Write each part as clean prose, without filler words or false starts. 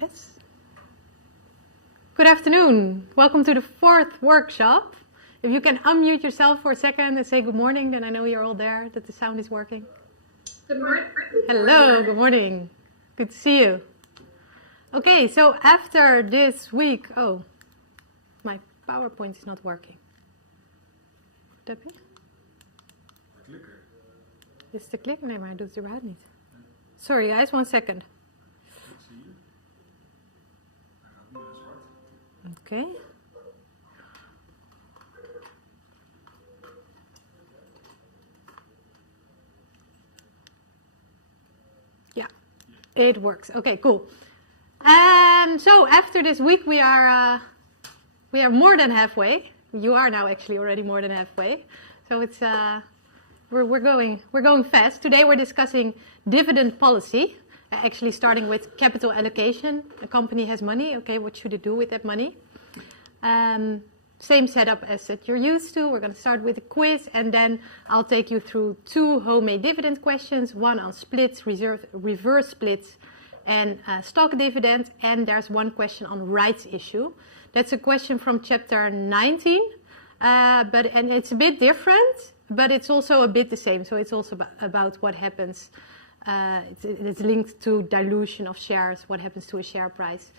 Yes. Good afternoon. Welcome to the fourth workshop. If you can unmute yourself for a second and say good morning, then I know you're all there, that the sound is working. Good morning. Hello, good morning. Good to see you. Okay, so after this week, my PowerPoint is not working. Could that be? De klikker. Is het de klik? Nee, maar hij doet het überhaupt niet. Sorry guys, 1 second. Ik zie je. Hij gaat nu naar zwart. Oké. Yeah, it works. Okay, cool. So after this week, we are more than halfway. You are now actually already more than halfway. So it's we're going fast. Today we're discussing dividend policy. Actually starting with capital allocation. A company has money. Okay, what should it do with that money? Same setup as that you're used to. We're going to start with a quiz, and then I'll take you through 2 homemade dividend questions, one on splits, reverse splits, and stock dividend, and there's one question on rights issue. That's a question from chapter 19, and it's a bit different, but it's also a bit the same. So it's also about what happens. It's linked to dilution of shares, what happens to a share price.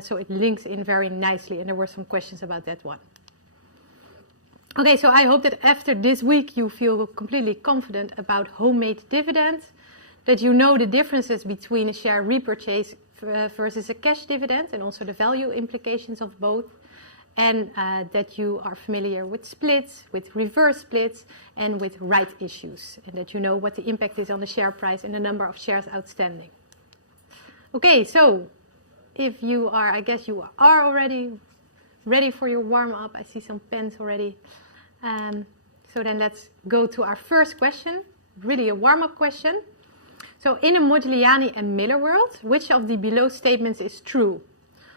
So it links in very nicely, and there were some questions about that one. Okay, so I hope that after this week you feel completely confident about homemade dividend, that you know the differences between a share repurchase versus a cash dividend, and also the value implications of both, and that you are familiar with splits, with reverse splits, and with right issues, and that you know what the impact is on the share price and the number of shares outstanding. Okay, so if you are, I guess you are already ready for your warm-up. I see some pens already. So then let's go to our first question, really a warm-up question. So in a Modigliani and Miller world, which of the below statements is true?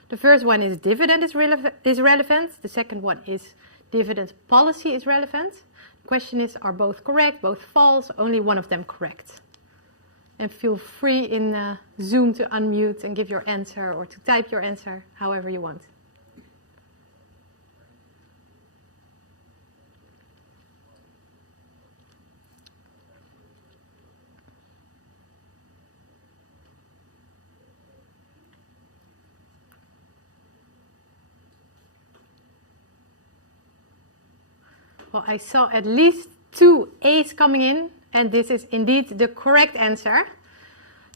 The first one is dividend is relevant. The second one is dividend policy is relevant. The question is, are both correct, both false, only one of them correct? And feel free in Zoom to unmute and give your answer, or to type your answer however you want. Well, I saw at least 2 A's coming in, and this is indeed the correct answer.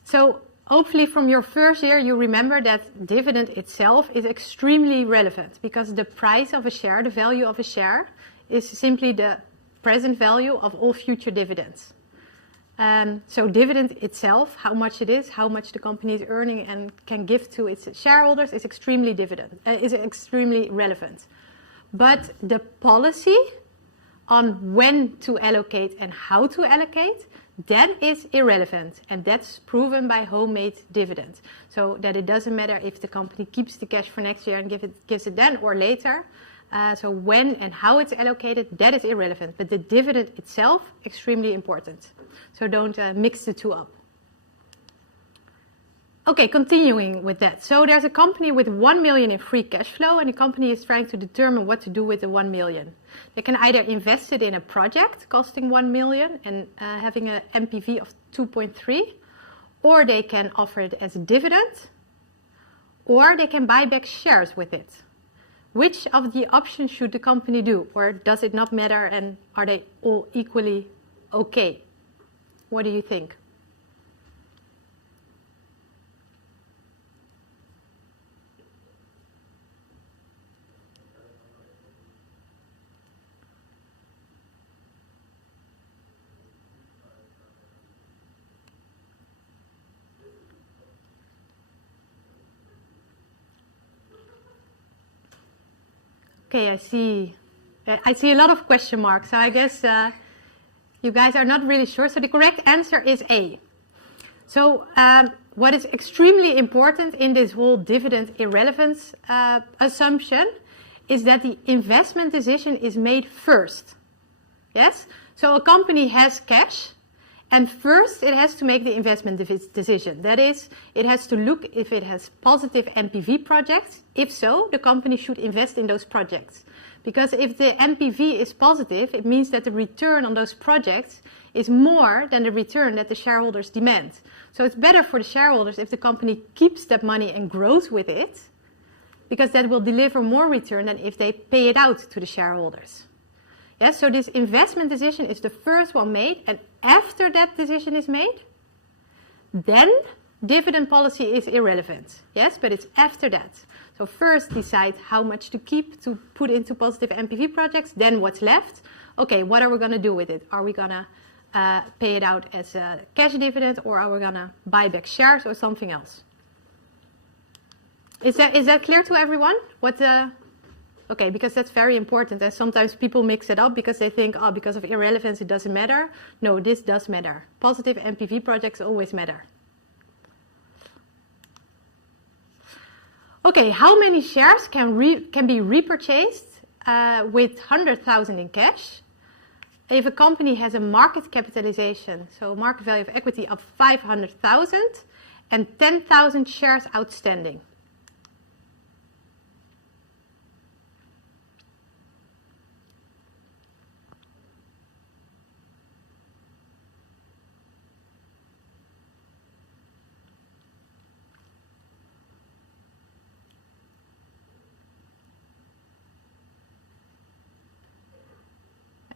So hopefully from your first year you remember that dividend itself is extremely relevant, because the price of a share, the value of a share, is simply the present value of all future dividends. So dividend itself, how much it is, how much the company is earning and can give to its shareholders, is extremely relevant. But the policy on when to allocate and how to allocate, that is irrelevant, and that's proven by homemade dividend. So that it doesn't matter if the company keeps the cash for next year and gives it then or later. So when and how it's allocated, that is irrelevant, but the dividend itself, extremely important. So don't mix the 2 up. Okay, continuing with that. So there's a company with 1 million in free cash flow, and the company is trying to determine what to do with the 1 million. They can either invest it in a project costing 1 million and having an MPV of 2.3, or they can offer it as a dividend, or they can buy back shares with it. Which of the options should the company do, or does it not matter, and are they all equally okay? What do you think? Okay, I see a lot of question marks, so I guess you guys are not really sure. So the correct answer is A. So what is extremely important in this whole dividend irrelevance assumption is that the investment decision is made first. Yes? So a company has cash, And first, it has to make the investment decision. That is, it has to look if it has positive NPV projects. If so, the company should invest in those projects. Because if the NPV is positive, it means that the return on those projects is more than the return that the shareholders demand. So it's better for the shareholders if the company keeps that money and grows with it, because that will deliver more return than if they pay it out to the shareholders. Yes, so this investment decision is the first one made, and after that decision is made, then dividend policy is irrelevant. Yes, but it's after that. So first decide how much to keep to put into positive NPV projects, then what's left. Okay, what are we going to do with it? Are we going to pay it out as a cash dividend, or are we going to buy back shares or something else? Is that clear to everyone? Okay, because that's very important, and sometimes people mix it up because they think, oh, because of irrelevance it doesn't matter. No, this does matter. Positive NPV projects always matter. Okay, how many shares can be repurchased with 100,000 in cash? If a company has a market capitalization, so market value of equity of 500,000 and 10,000 shares outstanding.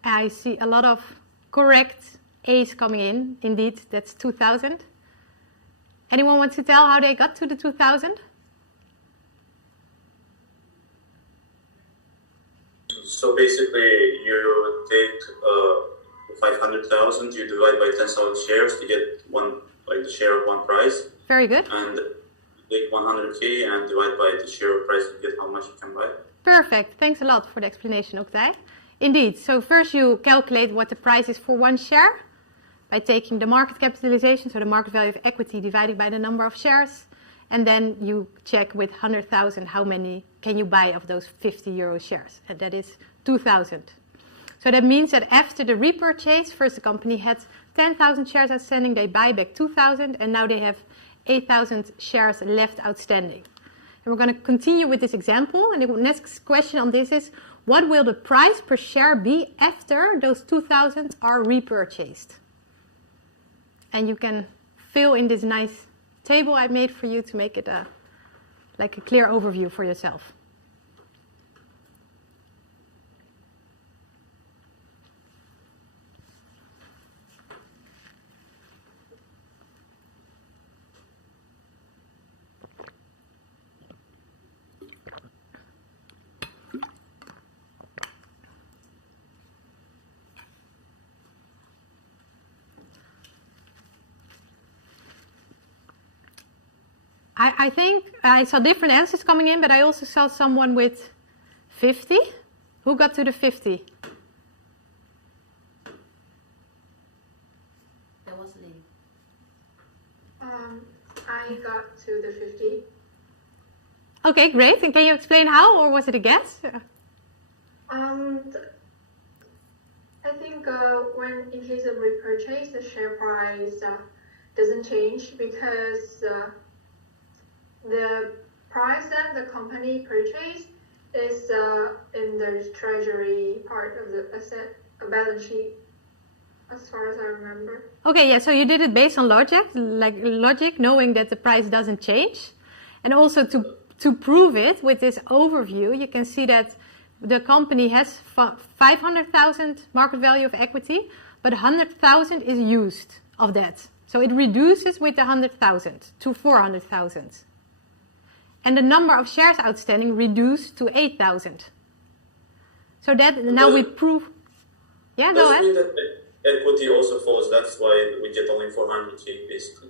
I see a lot of correct A's coming in. Indeed, that's 2,000. Anyone want to tell how they got to the 2,000? So basically, you take 500,000, you divide by 10,000 shares to get one, like the share of one price. Very good. And take 100K and divide by the share of price to get how much you can buy. Perfect. Thanks a lot for the explanation, Oktay. Indeed. So first you calculate what the price is for one share by taking the market capitalization, so the market value of equity divided by the number of shares. And then you check with 100,000 how many can you buy of those 50 euro shares. And that is 2,000. So that means that after the repurchase, first the company had 10,000 shares outstanding, they buy back 2,000, and now they have 8,000 shares left outstanding. And we're going to continue with this example. And the next question on this is, what will the price per share be after those 2,000 are repurchased? And you can fill in this nice table I made for you to make it like a clear overview for yourself. I think I saw different answers coming in, but I also saw someone with 50. Who got to the 50? That was Lynn. I got to the 50. Okay, great. And can you explain how, or was it a guess? I think when in case of repurchase, the share price doesn't change because the price that the company purchased is in the treasury part of the asset balance sheet, as far as I remember. Okay, yeah, so you did it based on logic, knowing that the price doesn't change. And also to prove it with this overview, you can see that the company has 500,000 market value of equity, but 100,000 is used of that. So it reduces with the 100,000 to 400,000. And the number of shares outstanding reduced to 8,000. So that now we prove. Yeah, go ahead. Does it mean that equity also falls? That's why we get only 400K basically.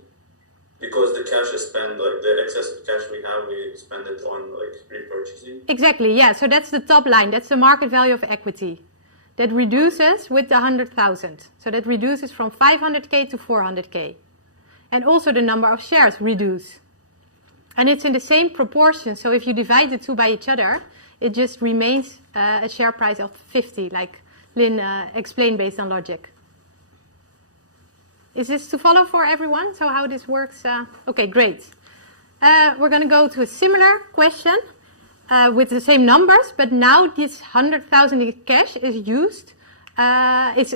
Because the cash is spent, like the excess of cash we have, we spend it on like repurchasing. Exactly, yeah. So that's the top line. That's the market value of equity. That reduces with the 100,000. So that reduces from 500K to 400K. And also the number of shares reduce. And it's in the same proportion. So if you divide the two by each other, it just remains a share price of 50, like Lynn explained based on logic. Is this to follow for everyone? So how this works? Okay, great. We're going to go to a similar question with the same numbers, but now this 100,000 in cash is used, is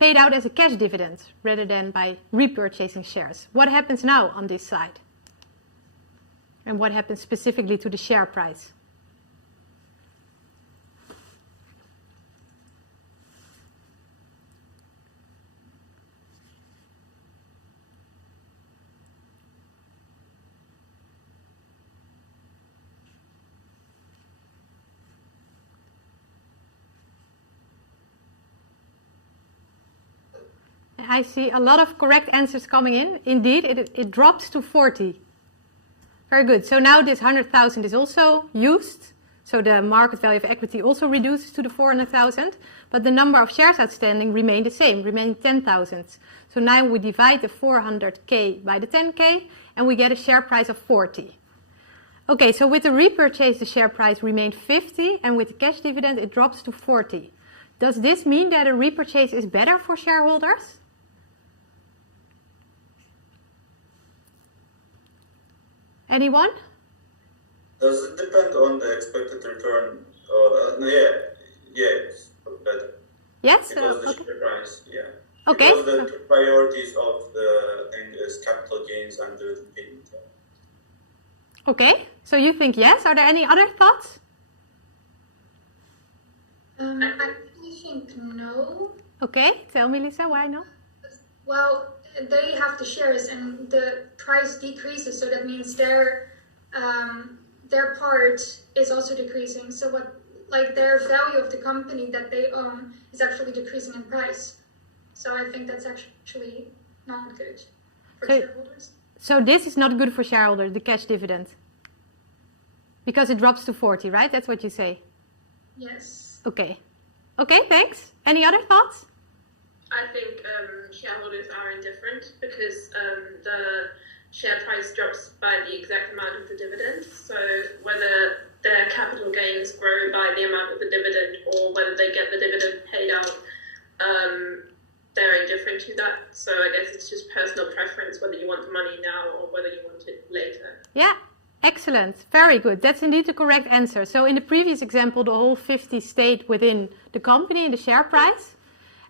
paid out as a cash dividend rather than by repurchasing shares. What happens now on this side? And what happens specifically to the share price? I see a lot of correct answers coming in. Indeed, it drops to 40. Very good. So now this 100,000 is also used. So the market value of equity also reduces to the 400,000. But the number of shares outstanding remain the same, remain 10,000. So now we divide the 400K by the 10K and we get a share price of 40. Okay, so with the repurchase, the share price remained 50, and with the cash dividend, it drops to 40. Does this mean that a repurchase is better for shareholders? Anyone? Does it depend on the expected return? Yes, better. Yes? Because the Okay. share price, yeah. Okay. Because the two priorities of the thing is capital gains and dividend payment. Okay, so you think yes. Are there any other thoughts? I actually think no. Okay, tell me, Lisa, why no? Well, they have the shares and the price decreases, so that means their part is also decreasing. So their value of the company that they own is actually decreasing in price. So I think that's actually not good for shareholders. So this is not good for shareholders, the cash dividend, because it drops to 40, right? That's what you say. Yes. Okay. Okay, thanks. Any other thoughts? I think shareholders are indifferent because the share price drops by the exact amount of the dividend. So whether their capital gains grow by the amount of the dividend or whether they get the dividend paid out, they're indifferent to that. So I guess it's just personal preference whether you want the money now or whether you want it later. Yeah, excellent. Very good. That's indeed the correct answer. So in the previous example, the whole 50 stayed within the company in the share price.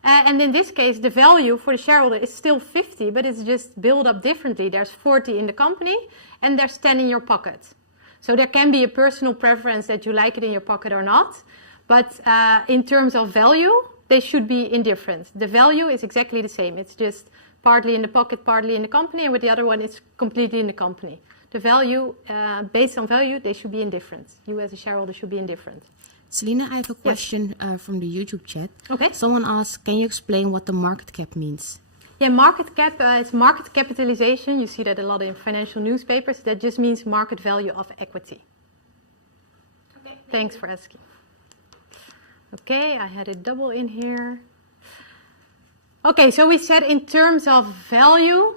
And in this case, the value for the shareholder is still 50, but it's just built up differently. There's 40 in the company and there's 10 in your pocket. So there can be a personal preference that you like it in your pocket or not. But in terms of value, they should be indifferent. The value is exactly the same. It's just partly in the pocket, partly in the company, and with the other one, it's completely in the company. The value, based on value, they should be indifferent. You as a shareholder should be indifferent. Selina, I have a question from the YouTube chat. Okay. Someone asked, can you explain what the market cap means? Yeah, market cap is market capitalization. You see that a lot in financial newspapers. That just means market value of equity. Okay. Thanks for asking. Okay, I had a double in here. Okay, so we said in terms of value,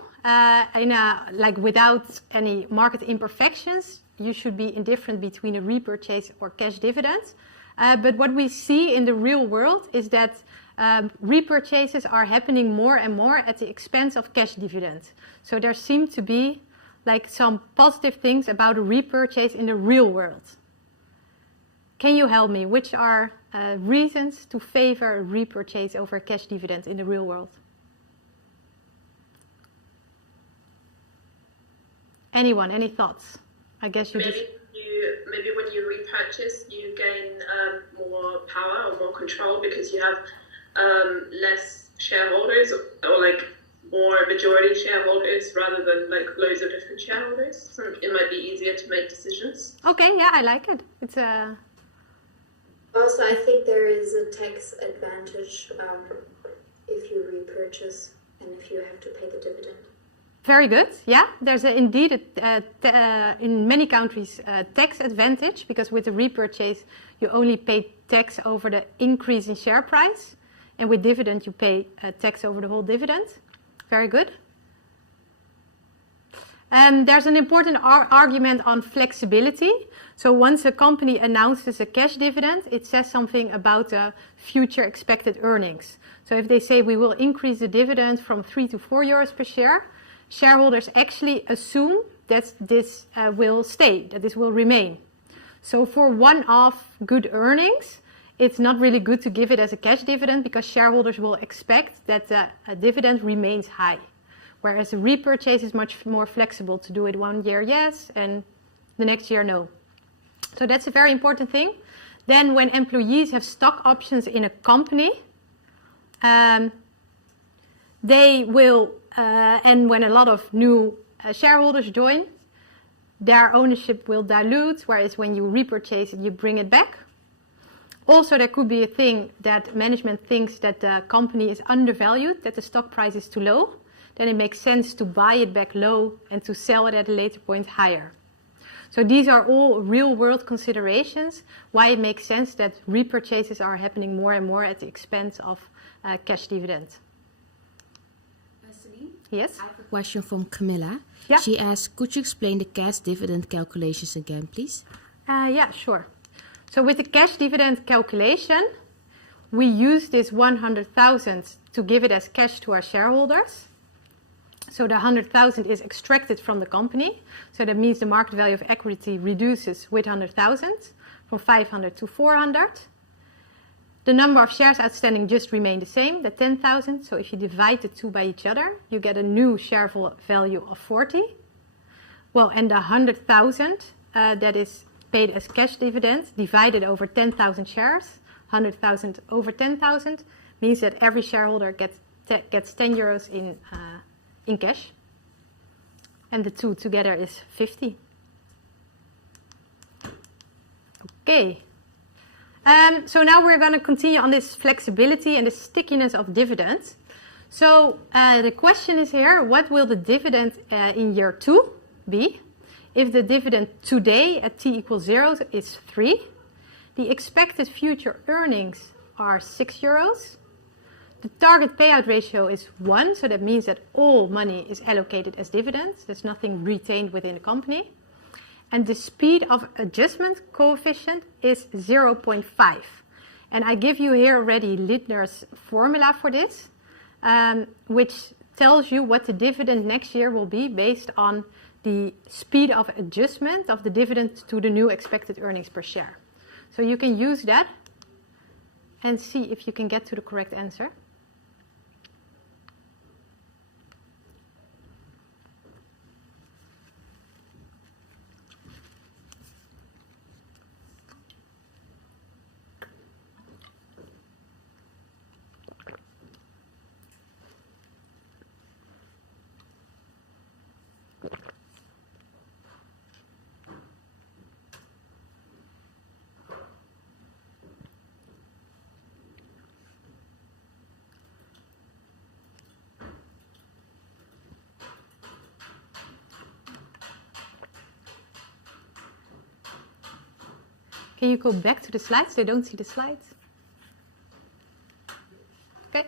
without any market imperfections, you should be indifferent between a repurchase or cash dividend. But what we see in the real world is that repurchases are happening more and more at the expense of cash dividends. So there seem to be some positive things about a repurchase in the real world. Can you help me? Which are reasons to favor a repurchase over a cash dividend in the real world? Anyone? Any thoughts? I guess you Maybe when you repurchase, you gain more power or more control because you have less shareholders or more majority shareholders rather than loads of different shareholders. So it might be easier to make decisions. Okay, yeah, I like it. It's a. Also, I think there is a tax advantage if you repurchase and if you have to pay the dividend. Very good. Yeah, there's indeed in many countries a tax advantage because with the repurchase you only pay tax over the increase in share price, and with dividend you pay tax over the whole dividend. Very good. There's an important argument on flexibility. So once a company announces a cash dividend, it says something about the future expected earnings. So if they say we will increase the dividend from 3 to 4 euros per share, shareholders actually assume that this will stay, that this will remain. So for one-off good earnings, it's not really good to give it as a cash dividend because shareholders will expect that the dividend remains high. Whereas a repurchase is much more flexible to do it 1 year, yes, and the next year, no. So that's a very important thing. Then when employees have stock options in a company, they will, and when a lot of new shareholders join, their ownership will dilute, whereas when you repurchase it, you bring it back. Also, there could be a thing that management thinks that the company is undervalued, that the stock price is too low. Then it makes sense to buy it back low and to sell it at a later point higher. So these are all real-world considerations why it makes sense that repurchases are happening more and more at the expense of cash dividends. Celine? Yes? I have a question from Camilla. Yeah. She asks, could you explain the cash dividend calculations again, please? Yeah, sure. So with the cash dividend calculation, we use this 100,000 to give it as cash to our shareholders. So the 100,000 is extracted from the company. So that means the market value of equity reduces with 100,000 from 500 to 400. The number of shares outstanding just remain the same, the 10,000. So if you divide the two by each other, you get a new share value of 40. Well, and the 100,000 that is paid as cash dividend divided over 10,000 shares, 100,000 over 10,000 means that every shareholder gets 10 euros in cash, and the two together is 50. Okay, so now we're going to continue on this flexibility and the stickiness of dividends. So the question is here, what will the dividend in year 2 be? If the dividend today at t equals 0 is 3, the expected future earnings are 6 euros. The target payout ratio is 1, so that means that all money is allocated as dividends. There's nothing retained within the company. And the speed of adjustment coefficient is 0.5. And I give you here already Lindner's formula for this, which tells you what the dividend next year will be based on the speed of adjustment of the dividend to the new expected earnings per share. So you can use that and see if you can get to the correct answer. Can you go back to the slides? They don't see the slides. Okay.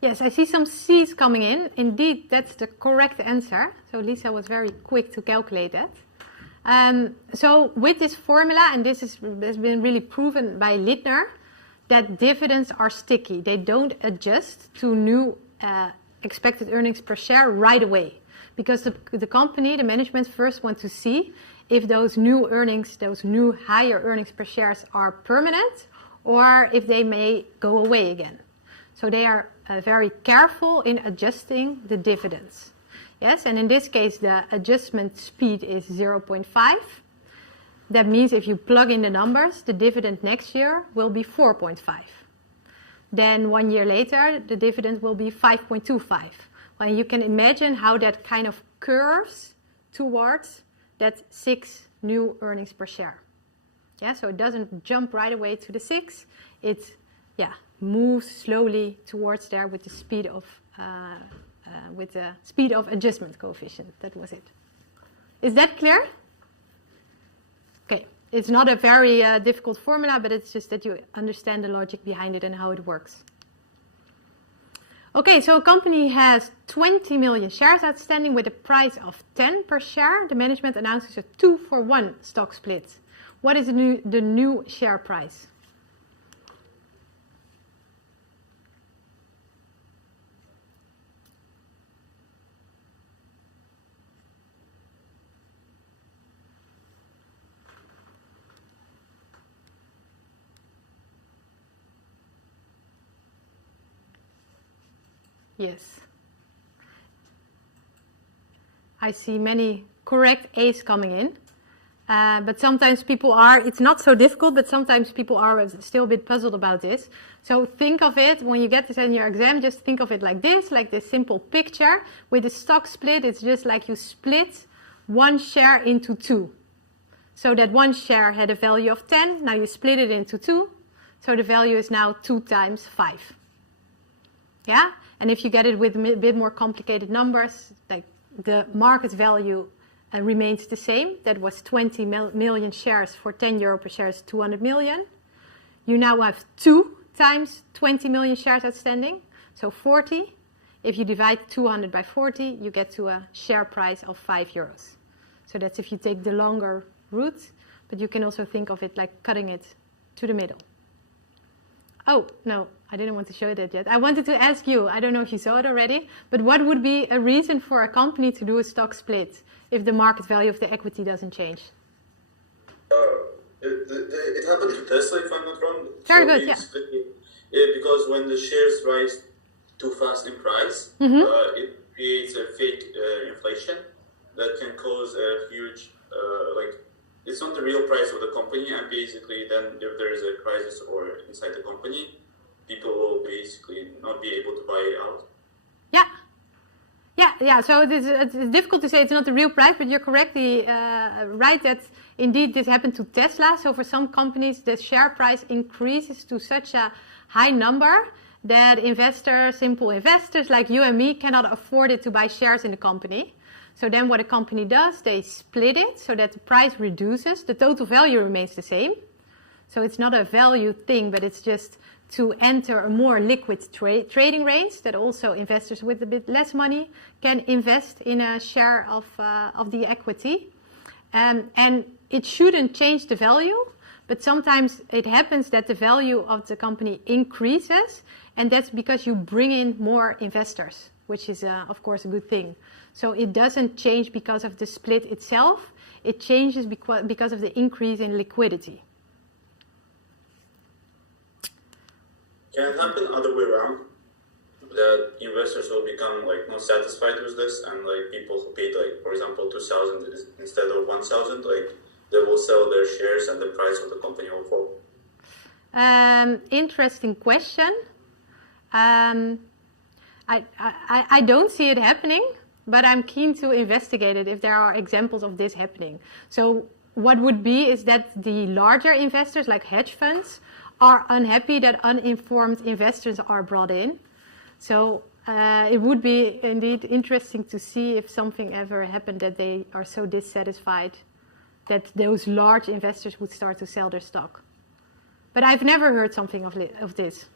Yes, I see some C's coming in. Indeed, that's the correct answer. So Lisa was very quick to calculate that. So with this formula, and this has been really proven by Lindner, that dividends are sticky. They don't adjust to new expected earnings per share right away, because the company, the management first want to see if those new earnings, those new higher earnings per shares are permanent or if they may go away again. So they are very careful in adjusting the dividends. Yes, and in this case the adjustment speed is 0.5. That means if you plug in the numbers, the dividend next year will be 4.5. Then 1 year later, the dividend will be 5.25. Well, you can imagine how that kind of curves towards that 6 new earnings per share. Yeah, so it doesn't jump right away to the 6. It, moves slowly towards there with the speed of adjustment coefficient. That was it. Is that clear? Okay. it's not a very difficult formula, but it's just that you understand the logic behind it and how it works. Okay, so a company has 20 million shares outstanding with a price of 10 per share. The management announces a 2-for-1 stock split. What is the new share price? Yes. I see many correct A's coming in. But sometimes people are, it's not so difficult, but sometimes people are still a bit puzzled about this. So think of it, when you get this in your exam, just think of it like this simple picture. With a stock split, it's just like you split one share into 2. So that one share had a value of 10, now you split it into 2. So the value is now 2 times 5. Yeah? And if you get it with a bit more complicated numbers, like the market value remains the same. That was 20 million shares for 10 euro per share is 200 million. You now have 2 times 20 million shares outstanding, so 40. If you divide 200 by 40, you get to a share price of 5 euros. So that's if you take the longer route, but you can also think of it like cutting it to the middle. Oh, no, I didn't want to show that yet. I wanted to ask you, I don't know if you saw it already, but what would be a reason for a company to do a stock split if the market value of the equity doesn't change? It happened to Tesla, if I'm not wrong. Very good, yeah. Because when the shares rise too fast in price, it creates a fake inflation that can cause a huge, it's not the real price of the company, and basically then if there is a crisis or inside the company, people will basically not be able to buy it out. Yeah. So it's difficult to say it's not the real price, but you're correctly right that indeed this happened to Tesla. So for some companies, the share price increases to such a high number that investors, simple investors like you and me, cannot afford it to buy shares in the company. So then what a company does, they split it so that the price reduces. The total value remains the same. So it's not a value thing, but it's just to enter a more liquid trading range that also investors with a bit less money can invest in a share of the equity. And it shouldn't change the value, but sometimes it happens that the value of the company increases, and that's because you bring in more investors, which is, of course, a good thing. So it doesn't change because of the split itself. It changes because of the increase in liquidity. Can it happen other way around? That investors will become not satisfied with this, and people who paid for example 2,000 instead of 1,000, they will sell their shares and the price of the company will fall. Interesting question. I don't see it happening, but I'm keen to investigate it if there are examples of this happening. So what would be is that the larger investors, like hedge funds, are unhappy that uninformed investors are brought in. So it would be indeed interesting to see if something ever happened that they are so dissatisfied that those large investors would start to sell their stock. But I've never heard something of this.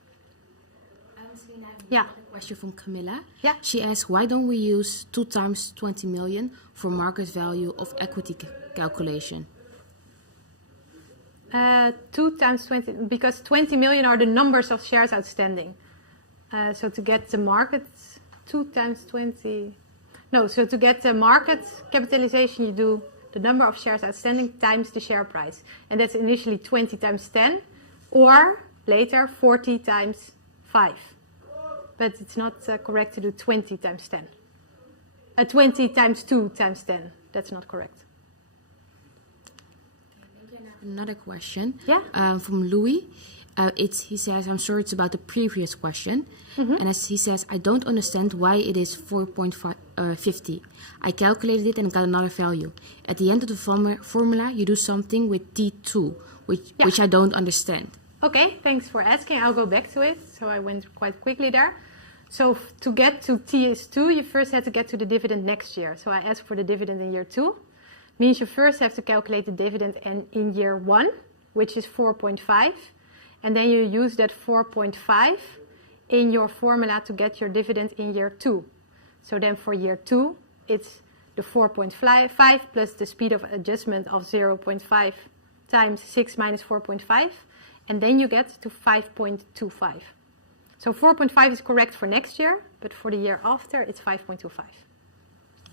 Yeah. A question from Camilla. Yeah. She asks, why don't we use 2 times 20 million for market value of equity calculation? 2 times 20, because 20 million are the numbers of shares outstanding. So to get the market, 2 times 20, no, so to get the market capitalization, you do the number of shares outstanding times the share price. And that's initially 20 times 10, or later 40 times 5. But it's not correct to do 20 times 10. 20 times 2 times 10, that's not correct. Another question. Yeah. From Louis. He says, I'm sure it's about the previous question. And as he says, I don't understand why it is 4.50. I calculated it and got another value. At the end of the formula, you do something with T2, which I don't understand. Okay, thanks for asking. I'll go back to it. So I went quite quickly there. So to get to T is 2, you first had to get to the dividend next year. So I asked for the dividend in year 2. means you first have to calculate the dividend in year 1, which is 4.5, and then you use that 4.5 in your formula to get your dividend in year 2. So then for year 2, it's the 4.5 plus the speed of adjustment of 0.5 times 6 minus 4.5, and then you get to 5.25. So 4.5 is correct for next year, but for the year after, it's 5.25.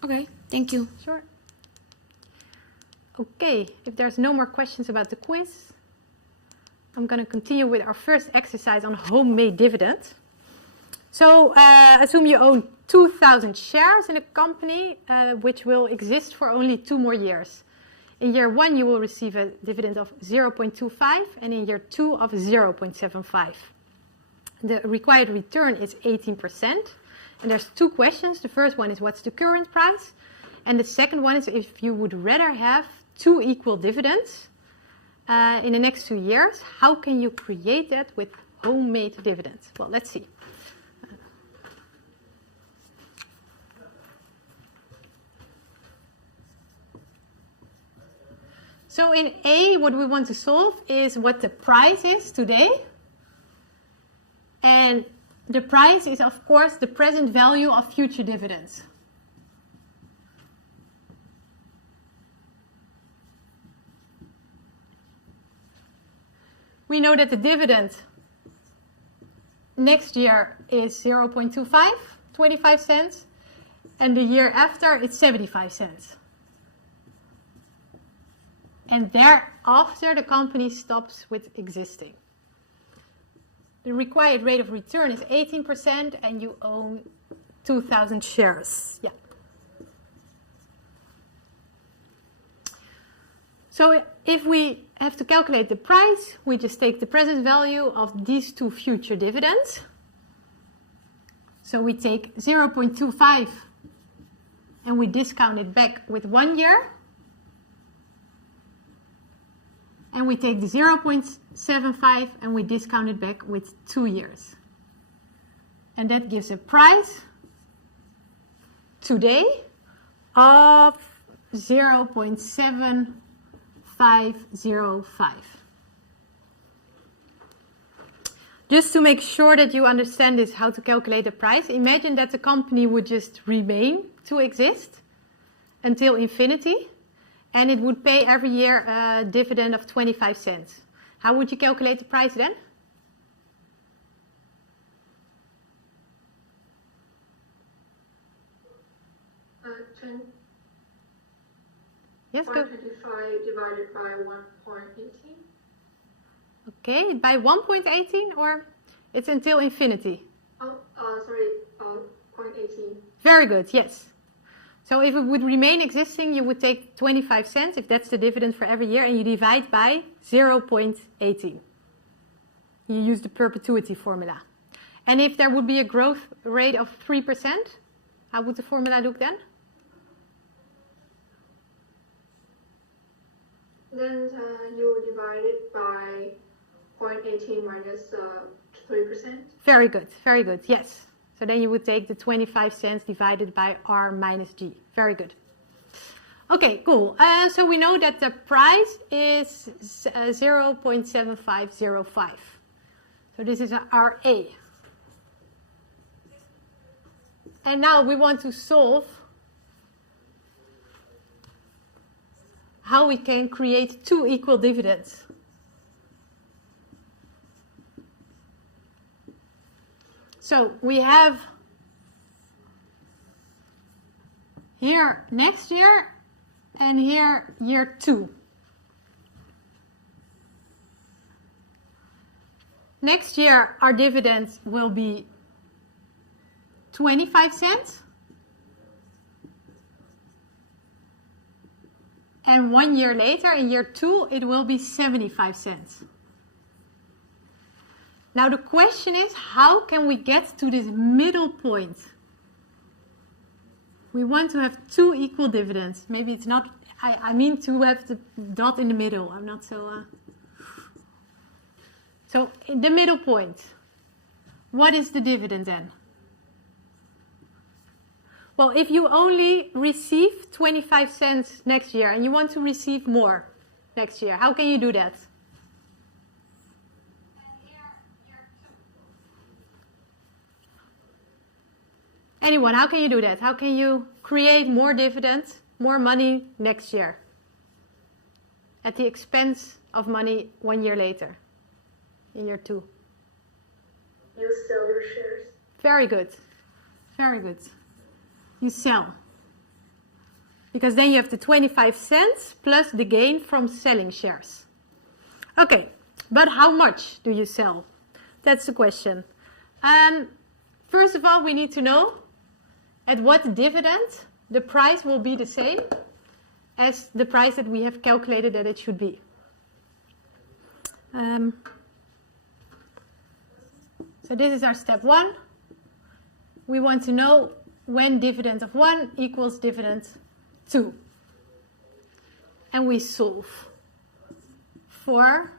Okay, thank you. Sure. Okay, if there's no more questions about the quiz, I'm going to continue with our first exercise on homemade dividend. So assume you own 2,000 shares in a company which will exist for only 2 more years. In year 1, you will receive a dividend of 0.25, and in year 2 of 0.75. The required return is 18%. And there's 2 questions. The first one is what's the current price? And the second one is if you would rather have 2 equal dividends in the next 2 years, how can you create that with homemade dividends? Well, let's see. So in A, what we want to solve is what the price is today. And the price is, of course, the present value of future dividends. We know that the dividend next year is 0.25, 25 cents, and the year after it's 75 cents. And thereafter, the company stops with existing. The required rate of return is 18%, and you own 2,000 shares. Yeah. So if we have to calculate the price, we just take the present value of these 2 future dividends. So we take 0.25 and we discount it back with 1 year. And we take the 0.75 and we discount it back with 2 years. And that gives a price today of 0.7505. Just to make sure that you understand this, how to calculate the price, imagine that the company would just remain to exist until infinity. And it would pay every year a dividend of 25 cents. How would you calculate the price then? Yes, go. 125 divided by 1.18. Okay, by 1.18 or it's until infinity? Oh, sorry, 0.18. Very good, yes. So if it would remain existing, you would take 25 cents, if that's the dividend for every year, and you divide by 0.18. You use the perpetuity formula. And if there would be a growth rate of 3%, how would the formula look then? Then you divide it by 0.18 minus 3%. Very good, yes. So then you would take the 25 cents divided by R minus G. Very good. Okay, cool. So we know that the price is 0.7505. So this is our A. And now we want to solve how we can create 2 equal dividends. So we have here next year and here year 2. Next year our dividends will be 25 cents. And 1 year later, in year 2, it will be 75 cents. Now the question is, how can we get to this middle point? We want to have 2 equal dividends. Maybe it's not, I mean to have the dot in the middle. I'm not so... So in the middle point, what is the dividend then? Well, if you only receive 25 cents next year and you want to receive more next year, how can you do that? Anyone, how can you do that? How can you create more dividends, more money next year at the expense of money 1 year later, in year 2? You sell your shares. Very good. Very good. You sell. Because then you have the 25 cents plus the gain from selling shares. Okay, but how much do you sell? That's the question. First of all, we need to know at what dividend the price will be the same as the price that we have calculated that it should be. So this is our step 1. We want to know when dividend of 1 equals dividend 2. And we solve for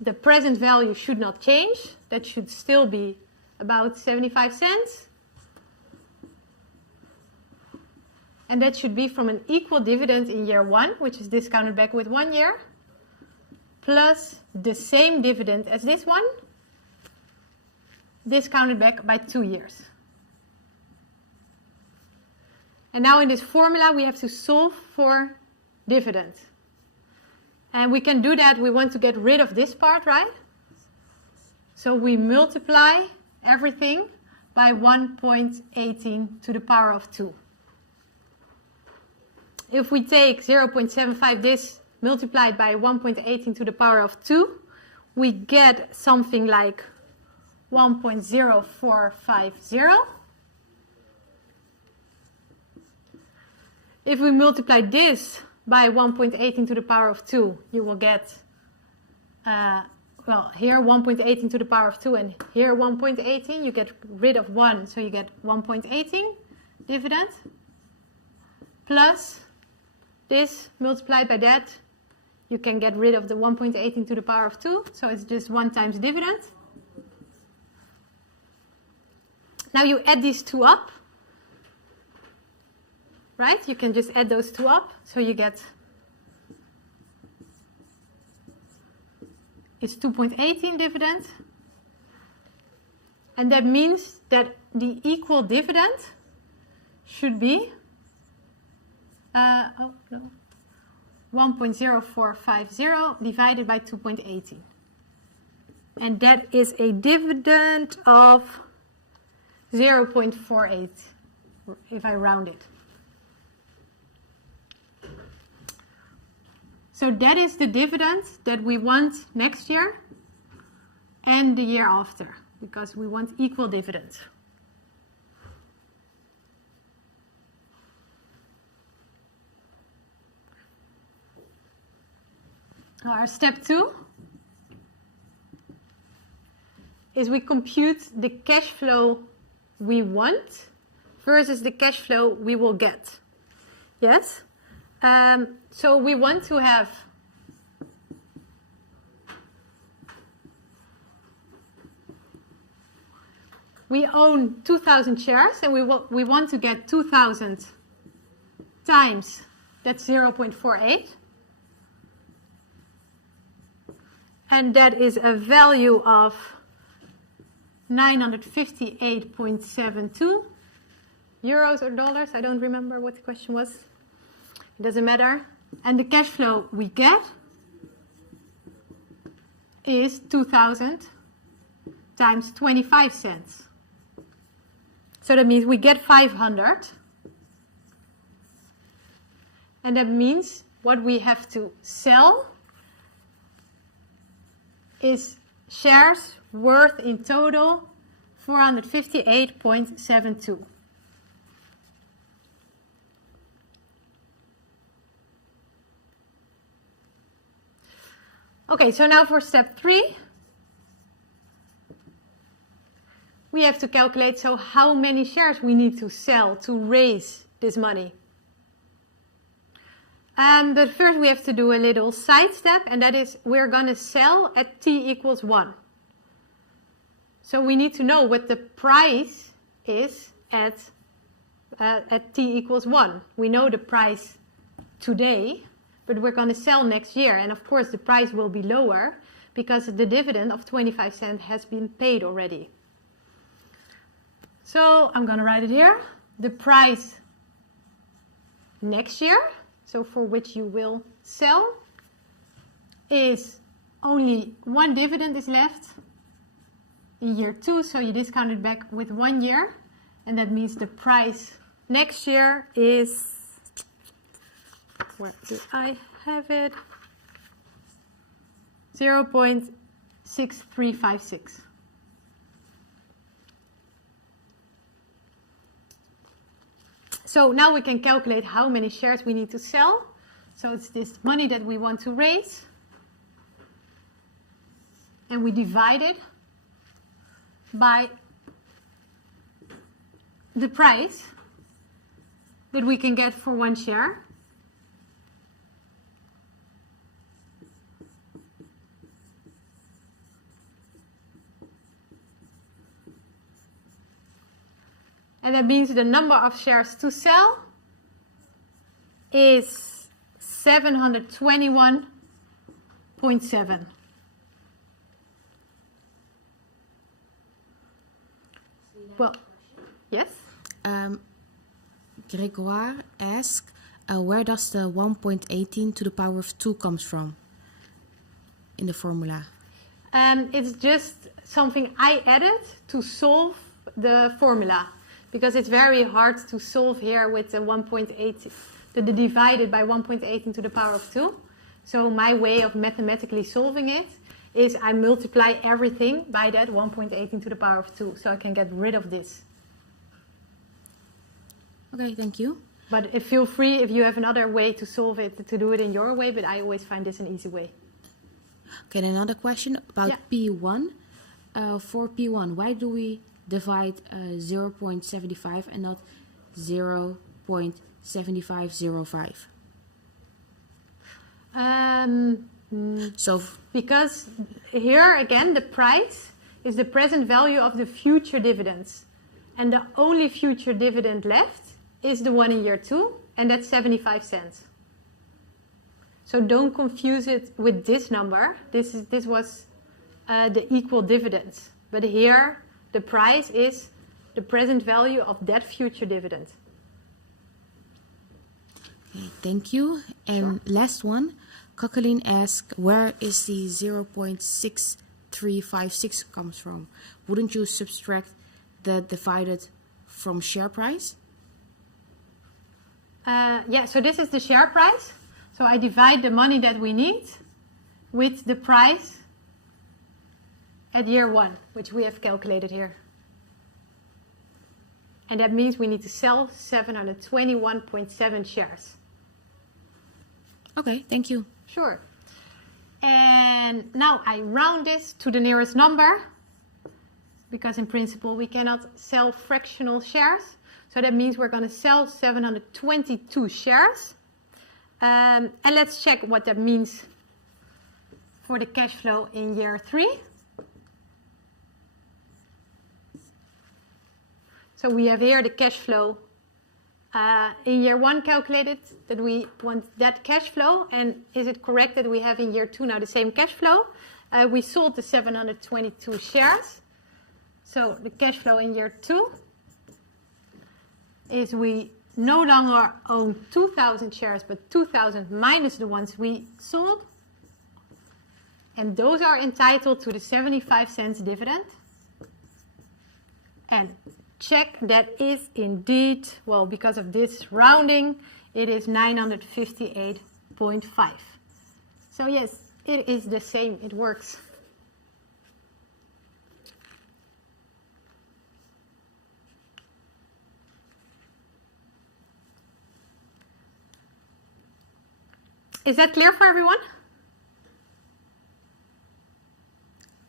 the present value should not change. That should still be about 75 cents. And that should be from an equal dividend in year 1, which is discounted back with 1 year, plus the same dividend as this one, discounted back by 2 years. And now in this formula, we have to solve for dividend. And we can do that. We want to get rid of this part, right? So we multiply everything by 1.18 to the power of 2. If we take 0.75, this multiplied by 1.18 to the power of 2, we get something like 1.0450. If we multiply this by 1.18 to the power of 2, you will get, well, here 1.18 to the power of 2 and here 1.18. You get rid of 1, so you get 1.18 dividend. Plus this multiplied by that, you can get rid of the 1.18 to the power of 2, so it's just 1 times dividend. Now you add these two up, right? You can just add those two up, so you get, it's 2.18 dividend. And that means that the equal dividend should be 1.0450 divided by 2.18. And that is a dividend of 0.48, if I round it. So that is the dividend that we want next year and the year after, because we want equal dividends. Our step 2 is we compute the cash flow we want versus the cash flow we will get. Yes? So we want to have we own 2,000 shares and we want to get 2,000 times, that's 0.48. And that is a value of 958.72 euros or dollars. I don't remember what the question was. It doesn't matter. And the cash flow we get is 2,000 times 25 cents. So that means we get 500. And that means what we have to sell is shares worth in total 458.72. Okay, so now for step 3, we have to calculate so how many shares we need to sell to raise this money. But first we have to do a little side step, and that is we're going to sell at t equals 1. So we need to know what the price is at at t equals 1. We know the price today, but we're going to sell next year. And of course, the price will be lower because the dividend of 25 cents has been paid already. So I'm going to write it here. The price next year, so for which you will sell, is only one dividend is left in year 2. So you discount it back with 1 year. And that means the price next year is, where do I have it? 0.6356. So now we can calculate how many shares we need to sell. So it's this money that we want to raise. And we divide it by the price that we can get for 1 share. And that means the number of shares to sell is 721.7. Well, yes? Gregoire asks, where does the 1.18 to the power of 2 comes from in the formula? It's just something I added to solve the formula, because it's very hard to solve here with the 1.8, the divided by 1.18 to the power of 2. So my way of mathematically solving it is I multiply everything by that 1.18 to the power of 2, so I can get rid of this. Okay, thank you. But feel free, if you have another way to solve it, to do it in your way, but I always find this an easy way. Okay, and another question about Yeah. P1. For P1, why do we divide 0.75 and not 0.7505? Because here again the price is the present value of the future dividends, and the only future dividend left is the one in year 2, and that's 75 cents. So don't confuse it with this number. This was the equal dividends, but here the price is the present value of that future dividend. Okay, thank you. And last one, Coqueline asks, where is the 0.6356 comes from? Wouldn't you subtract the divided from share price? Yeah, so this is the share price. So I divide the money that we need with the price at year 1, which we have calculated here. And that means we need to sell 721.7 shares. Okay, thank you. Sure. And now I round this to the nearest number, because in principle we cannot sell fractional shares. So that means we're going to sell 722 shares. And let's check what that means for the cash flow in year 3. So we have here the cash flow in year 1 calculated, that we want that cash flow. And is it correct that we have in year 2 now the same cash flow? We sold the 722 shares. So the cash flow in year 2 is we no longer own 2,000 shares, but 2,000 minus the ones we sold. And those are entitled to the 75 cents dividend. And check that is indeed, well, because of this rounding, it is 958.5. So yes, it is the same, it works. Is that clear for everyone?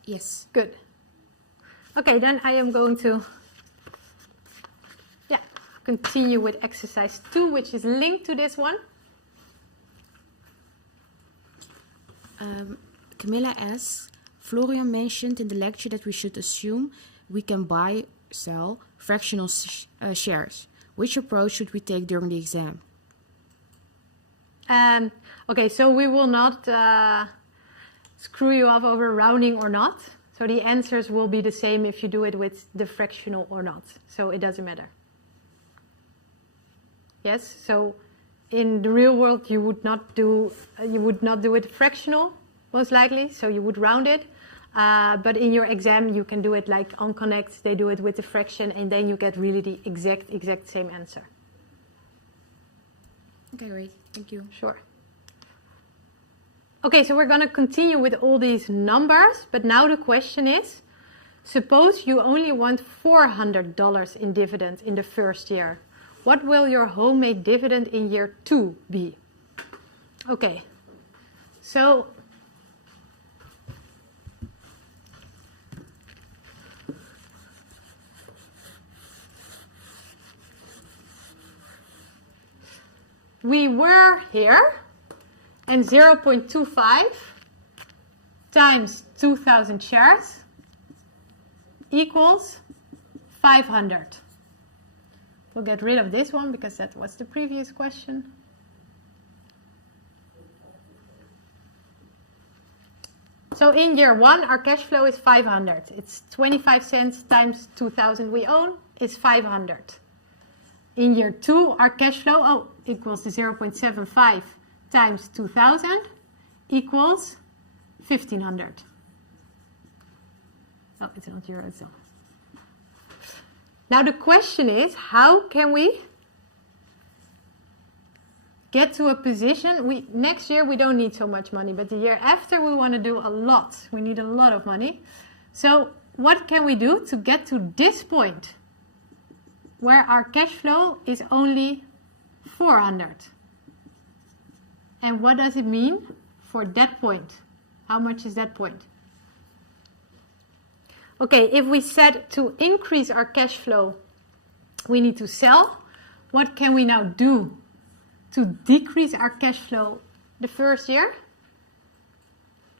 Yes. Good. Okay, then I am going to continue with exercise 2, which is linked to this one. Camilla asks, Florian mentioned in the lecture that we should assume we can buy, sell fractional shares. Which approach should we take during the exam? Okay, so we will not screw you up over rounding or not. So the answers will be the same if you do it with the fractional or not. So it doesn't matter. Yes, so in the real world you would not do it fractional, most likely, so you would round it. But in your exam you can do it like on Connect, they do it with the fraction, and then you get really the exact same answer. Okay, great. Thank you. Sure. Okay, so we're going to continue with all these numbers, but now the question is, suppose you only want $400 in dividend in the first year. What will your homemade dividend in year 2 be? Okay, so we were here, and 0.25 times 2,000 shares equals 500. We'll get rid of this one because that was the previous question. So in year 1, our cash flow is 500. It's 25 cents times 2,000 we own is 500. In year 2, our cash flow equals the 0.75 times 2,000 equals 1,500. Oh, it's not euros. So. Now the question is, how can we get to a position? Next year we don't need so much money, but the year after we want to do a lot. We need a lot of money. So what can we do to get to this point where our cash flow is only 400? And what does it mean for that point? How much is that point? Okay, if we said to increase our cash flow, we need to sell. What can we now do to decrease our cash flow the first year?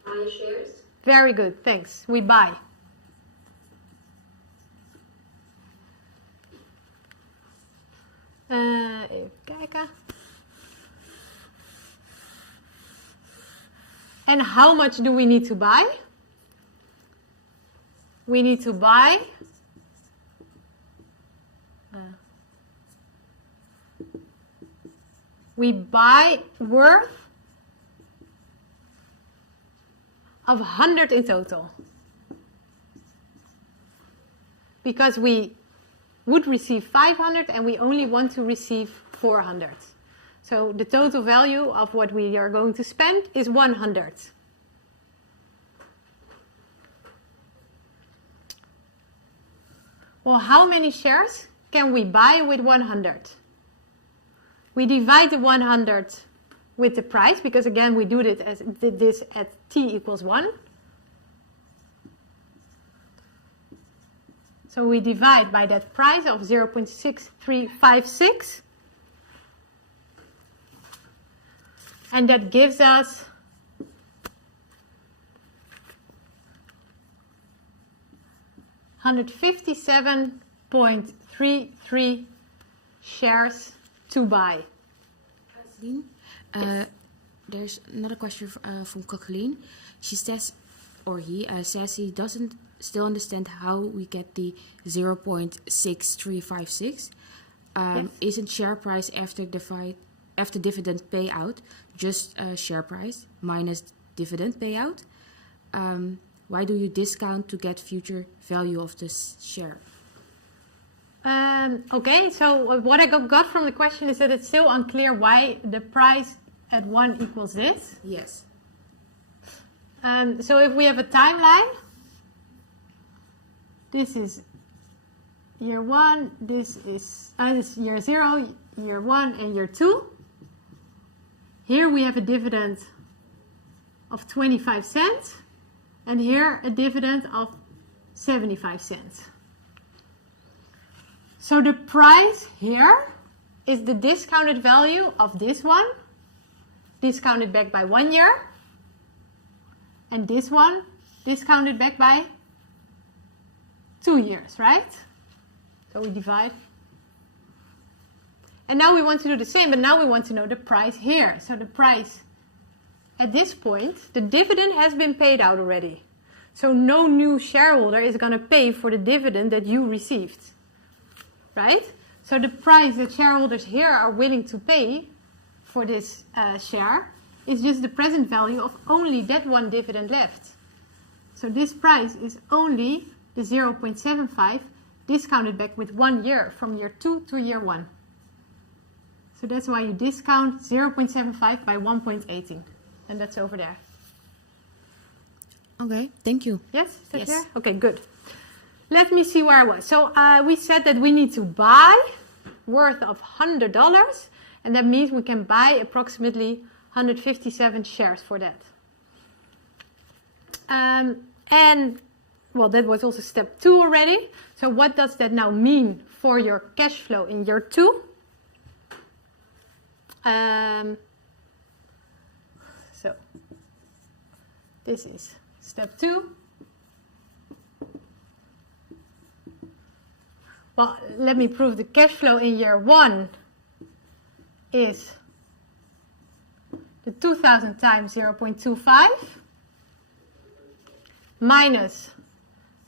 Buy shares. Very good, thanks. We buy. Even kijken. And how much do we need to buy? We need to buy we buy worth of 100 in total. Because we would receive 500 and we only want to receive 400. So the total value of what we are going to spend is 100. Well, how many shares can we buy with 100? We divide the 100 with the price, because again we did this at t equals 1. So we divide by that price of 0.6356. And that gives us $157.33 shares to buy. There's another question from Kathleen. She says, or he says he doesn't still understand how we get the 0.6356. Yes. Isn't share price after dividend payout just share price minus dividend payout? Why do you discount to get future value of this share? Okay, so what I got from the question is that it's still unclear why the price at 1 equals this. Yes. So if we have a timeline, this is year 1, this is year 0, year 1, and year 2. Here we have a dividend of 25 cents, and here a dividend of 75 cents. So the price here is the discounted value of this one, discounted back by 1 year, and this one discounted back by 2 years, right? So we divide. And now we want to do the same, but now we want to know the price here. So the price at this point, the dividend has been paid out already. So no new shareholder is going to pay for the dividend that you received. Right? So the price that shareholders here are willing to pay for this share is just the present value of only that one dividend left. So this price is only the 0.75 discounted back with 1 year, from year 2 to year 1. So that's why you discount 0.75 by 1.18. And that's over there. Okay, thank you. Yes? Is that Yes. clear? Okay, good. Let me see where I was. So we said that we need to buy worth of $100. And that means we can buy approximately 157 shares for that. And, well, that was also step 2 already. So what does that now mean for your cash flow in year 2? So this is step 2. Well, let me prove the cash flow in year 1 is the 2000 times 0.25 minus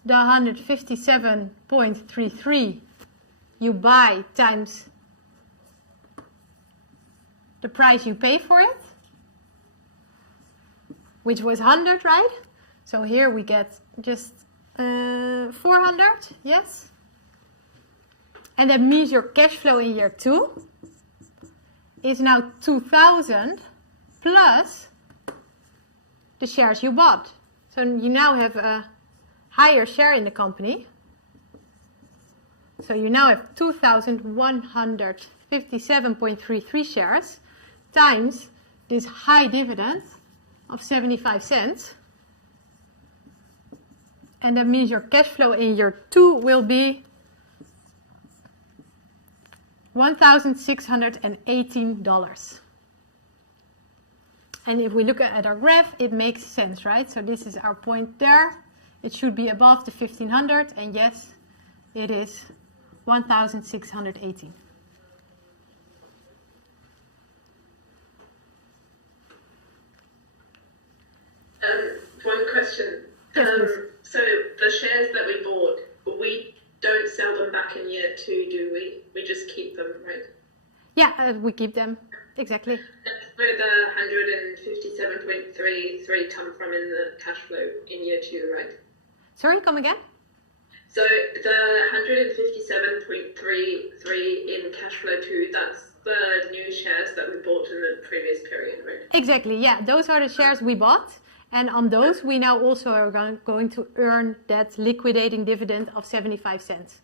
the 157.33 you buy times the price you pay for it, which was 100, right? So here we get just 400, yes? And that means your cash flow in year 2 is now 2000 plus the shares you bought. So you now have a higher share in the company. So you now have 2,157.33 shares times this high dividend of 75 cents. And that means your cash flow in year 2 will be $1,618. And if we look at our graph, it makes sense, right? So this is our point there. It should be above the 1,500, and yes, it is 1,618. One question. Yes, please. So the shares that we bought, we don't sell them back in year 2, do we? We just keep them, right? Yeah, we keep them. Exactly. That's where the 157.33 come from in the cash flow in year 2, right? Sorry, come again? So the 157.33 in cash flow 2, that's the new shares that we bought in the previous period, right? Exactly, yeah. Those are the shares we bought. And on those, we now also are going to earn that liquidating dividend of 75 cents.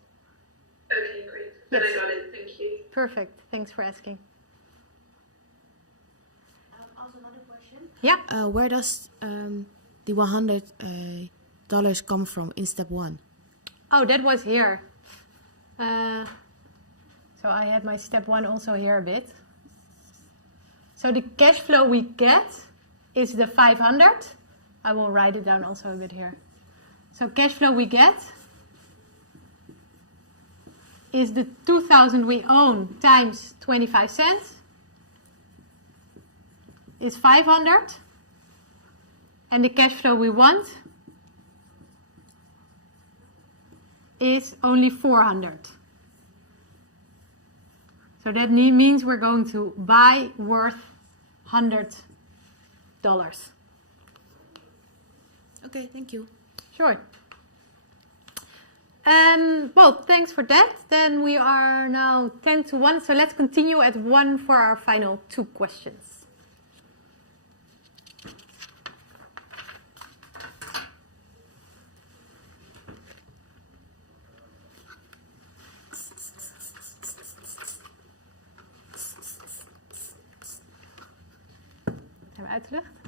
Okay, great. Then Yes. I got it. Thank you. Perfect. Thanks for asking. Also another question. Yeah. Where does the $100 come from in step 1? Oh, that was here. So I had my step 1 also here a bit. So the cash flow we get is the 500. I will write it down also a bit here. So cash flow we get is the 2,000 we own times 25 cents is 500. And the cash flow we want is only 400. So that means we're going to buy worth $100. Okay, thank you. Sure. Well, thanks for that. Then we are now 10 to 1. So let's continue at 1 for our final 2 questions. Hebben we uitgelegd?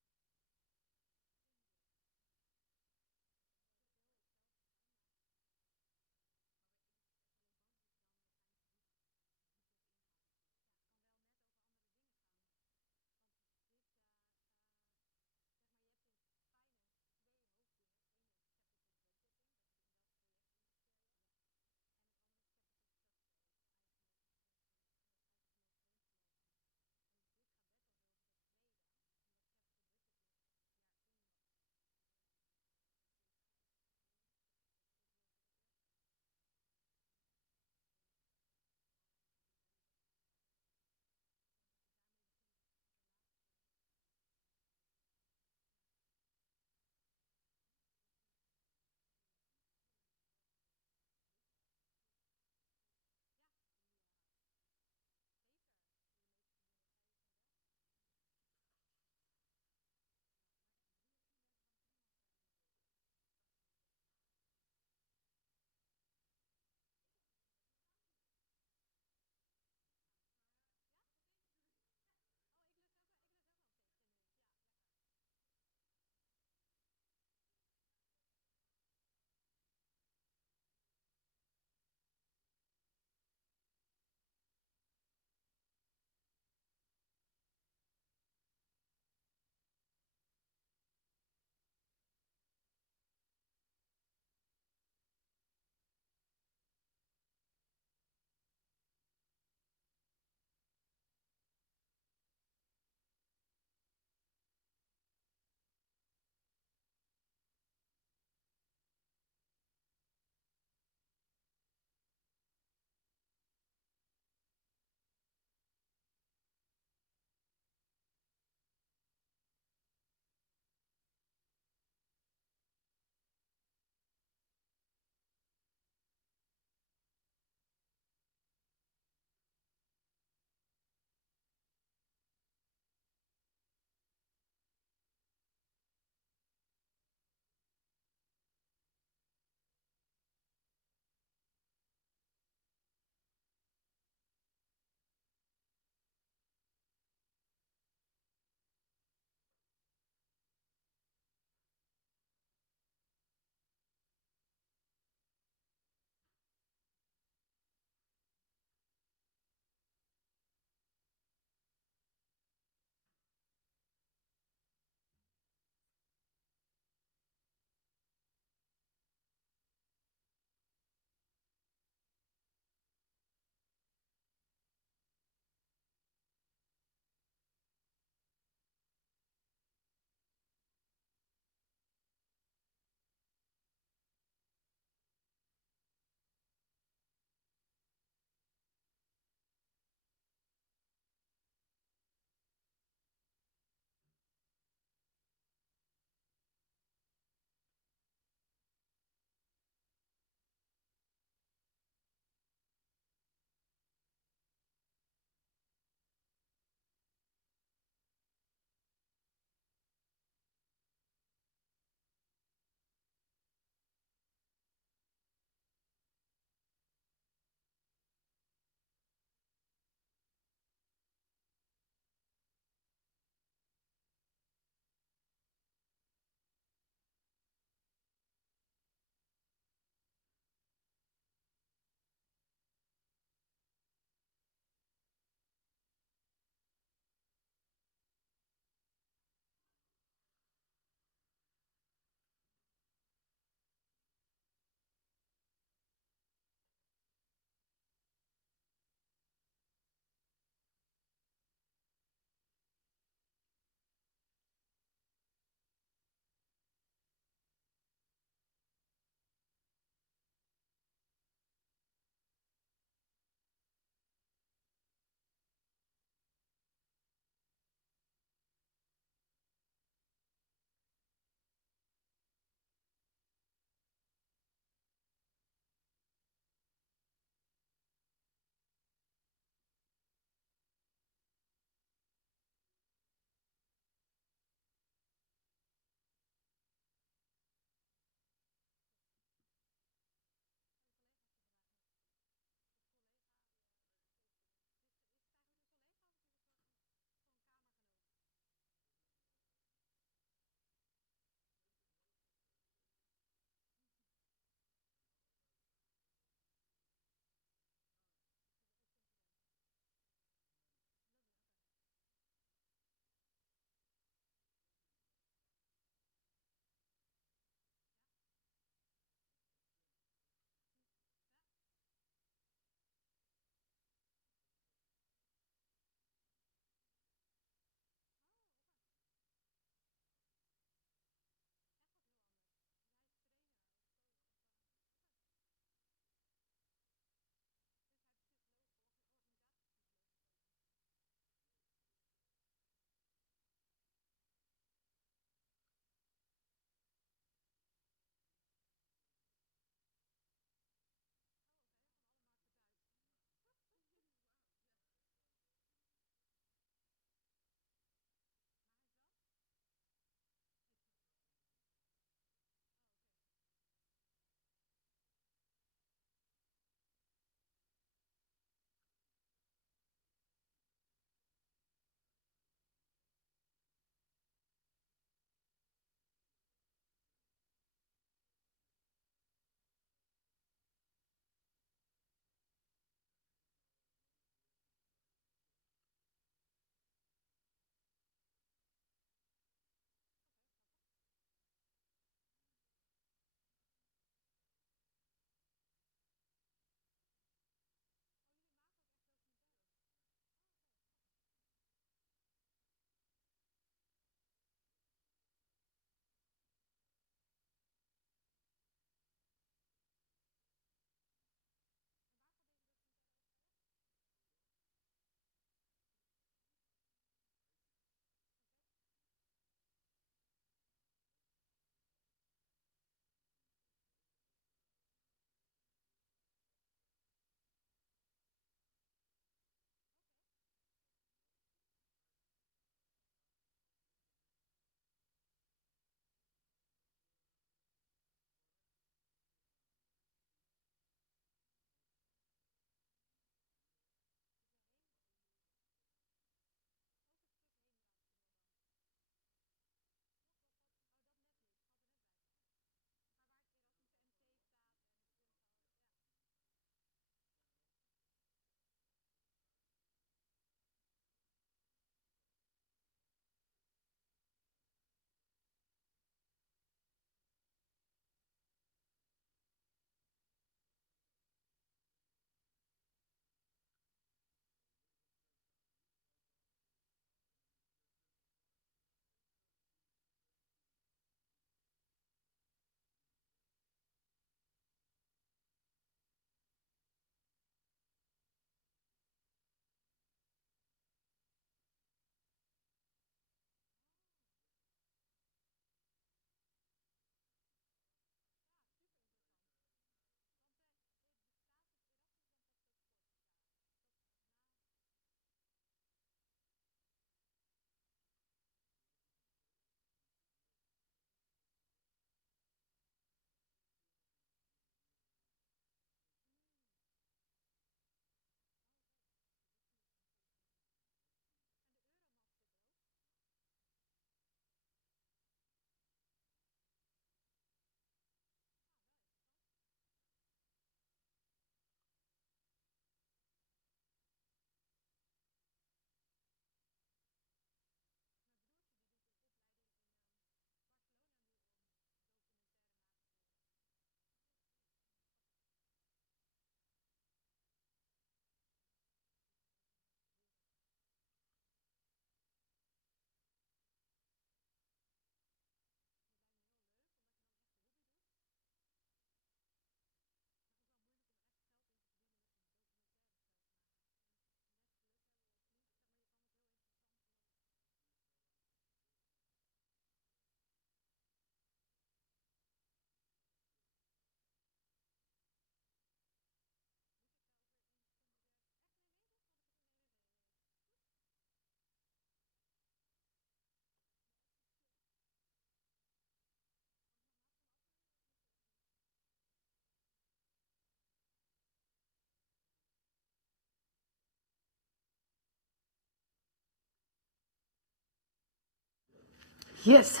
Yes.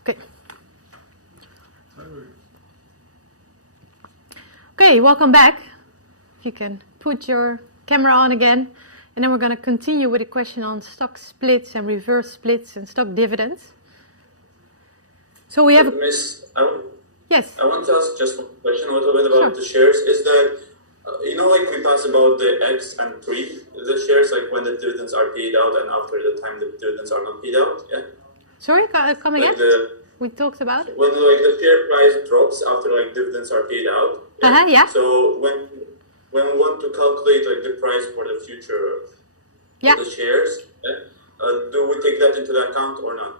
Okay. Okay, welcome back. If you can put your camera on again. And then we're going to continue with a question on stock splits and reverse splits and stock dividends. So we have... Miss, Yes. I want to ask just one question a little bit about the shares. Is that, like we talked about the X and pre, the shares, like when the dividends are paid out and after the time the dividends are not paid out, yeah? Sorry, come again? We talked about? When the share price drops after dividends are paid out. Yeah? Yeah. So when we want to calculate the price for the future of the shares, do we take that into the account or not?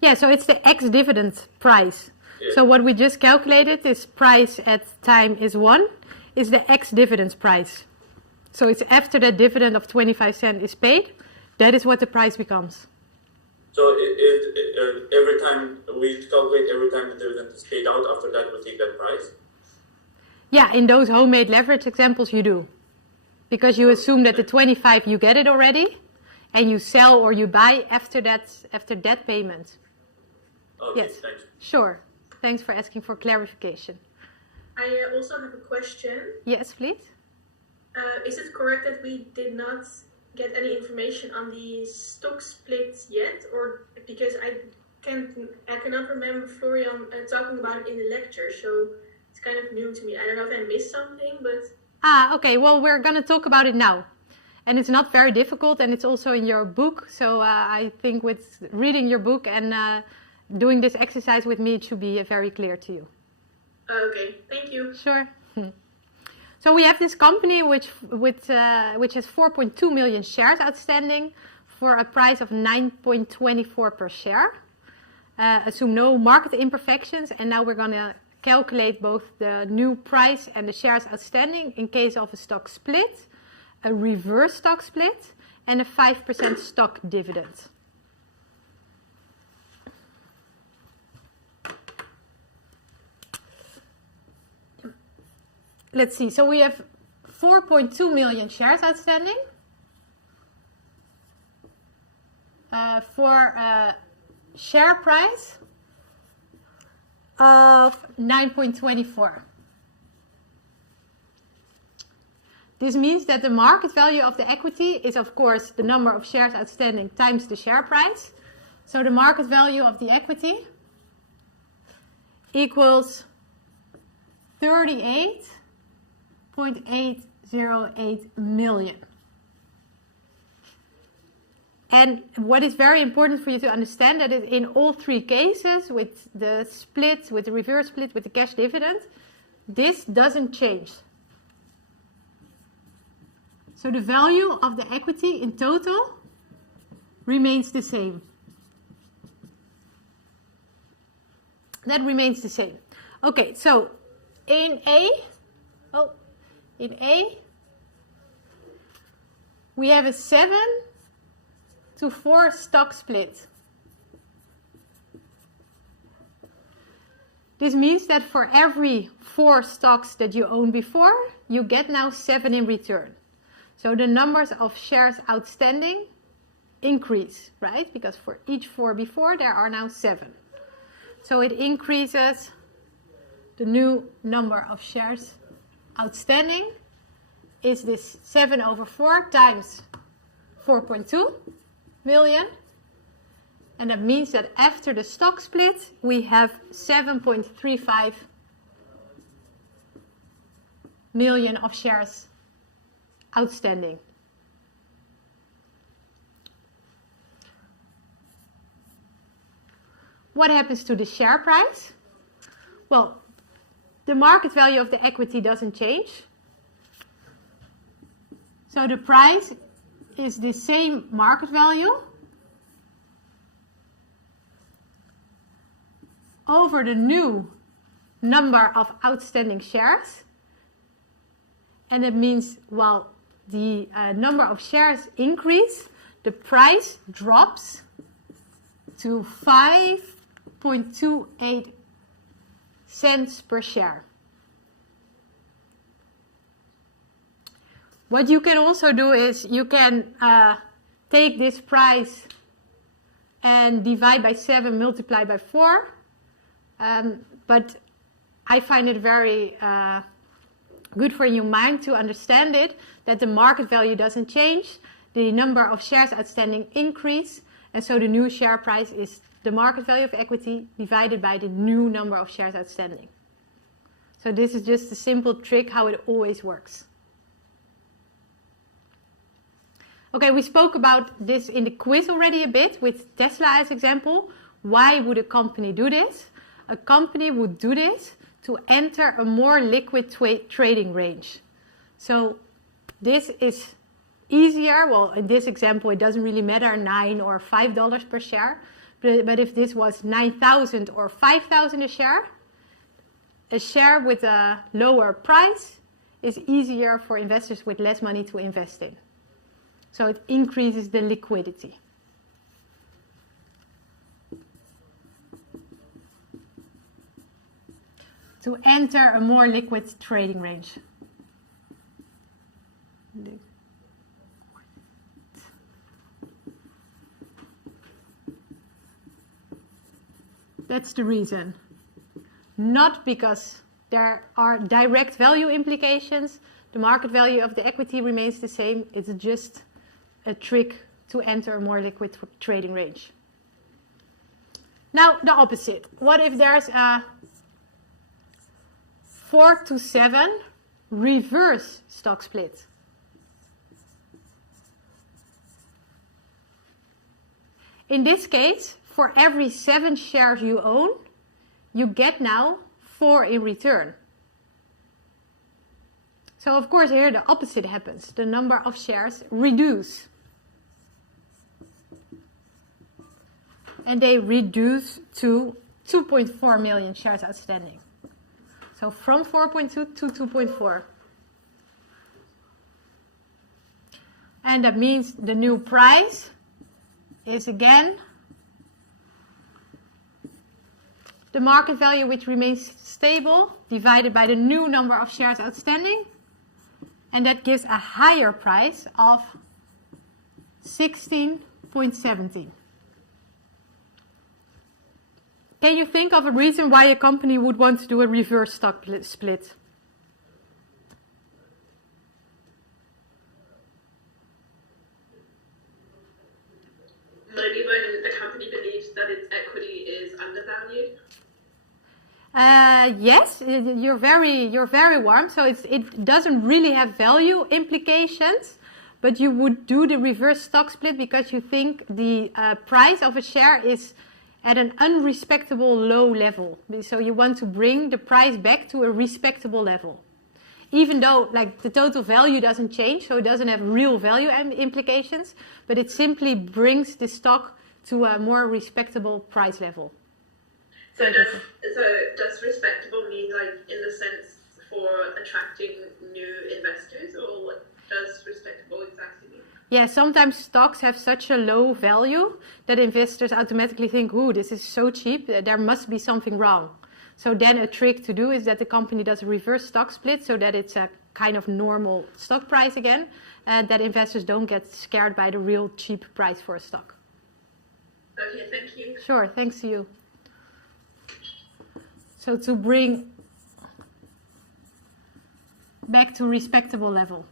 Yeah, so it's the ex-dividend price. Yeah. So what we just calculated is price at time is 1, is the ex-dividend price. So it's after the dividend of 25 cents is paid, that is what the price becomes. So every time we calculate, every time the dividend is paid out, after that we take that price? Yeah, in those homemade leverage examples you do. Because you assume that the 25 you get it already, and you sell or you buy after that payment. Okay, yes, thanks. Sure. Thanks for asking for clarification. I also have a question. Yes, please. Is it correct that we did not get any information on the stock splits yet, or because I cannot remember Florian talking about it in the lecture, so it's kind of new to me. I don't know if I missed something, but okay. Well, we're gonna talk about it now, and it's not very difficult, and it's also in your book. So I think with reading your book and doing this exercise with me, it should be very clear to you. Okay, thank you. Sure. So we have this company which has 4.2 million shares outstanding for a price of 9.24 per share. Assume no market imperfections, and now we're going to calculate both the new price and the shares outstanding in case of a stock split, a reverse stock split, and a 5% stock dividend. Let's see, so we have 4.2 million shares outstanding for a share price of 9.24. This means that the market value of the equity is, of course, the number of shares outstanding times the share price. So the market value of the equity equals 38.808 million. And what is very important for you to understand that in all three cases, with the split, with the reverse split, with the cash dividend, this doesn't change. So the value of the equity in total remains the same. That remains the same. Okay, so in A, we have a 7-to-4 stock split. This means that for every 4 stocks that you owned before, you get now 7 in return. So the numbers of shares outstanding increase, right? Because for each 4 before, there are now 7. So it increases the new number of shares outstanding is this 7/4 times 4.2 million. And that means that after the stock split, we have 7.35 million of shares outstanding. What happens to the share price? Well, the market value of the equity doesn't change. So the price is the same market value over the new number of outstanding shares. And it means, while the number of shares increase, the price drops to 5.28 cents per share. What you can also do is you can take this price and divide by 7, multiply by 4. But I find it very good for your mind to understand it, that the market value doesn't change, the number of shares outstanding increase, and so the new share price is the market value of equity divided by the new number of shares outstanding. So this is just a simple trick how it always works. Okay, we spoke about this in the quiz already a bit with Tesla as example. Why would a company do this? A company would do this to enter a more liquid trading range. So this is easier. Well, in this example, it doesn't really matter, $9 or $5 per share. But if this was 9,000 or 5,000 a share with a lower price is easier for investors with less money to invest in. So it increases the liquidity. To enter a more liquid trading range. That's the reason. Not because there are direct value implications. The market value of the equity remains the same. It's just a trick to enter a more liquid trading range. Now, the opposite. What if there's a 4-to-7 reverse stock split? In this case, for every 7 shares you own, you get now 4 in return. So of course here the opposite happens. The number of shares reduce. And they reduce to 2.4 million shares outstanding. So from 4.2 to 2.4. And that means the new price is again the market value, which remains stable, divided by the new number of shares outstanding. And that gives a higher price of 16.17. Can you think of a reason why a company would want to do a reverse stock split? Maybe when the company believes that its equity is undervalued. Yes, you're very warm. So it doesn't really have value implications, but you would do the reverse stock split because you think the price of a share is at an unrespectable low level. So you want to bring the price back to a respectable level. Even though like the total value doesn't change, so it doesn't have real value implications, but it simply brings the stock to a more respectable price level. So does respectable mean like in the sense for attracting new investors, or what does respectable exactly mean? Yeah, sometimes stocks have such a low value that investors automatically think, ooh, this is so cheap, there must be something wrong. So then a trick to do is that the company does a reverse stock split so that it's a kind of normal stock price again, and that investors don't get scared by the real cheap price for a stock. Okay, thank you. Sure, thanks to you. So to bring back to respectable level.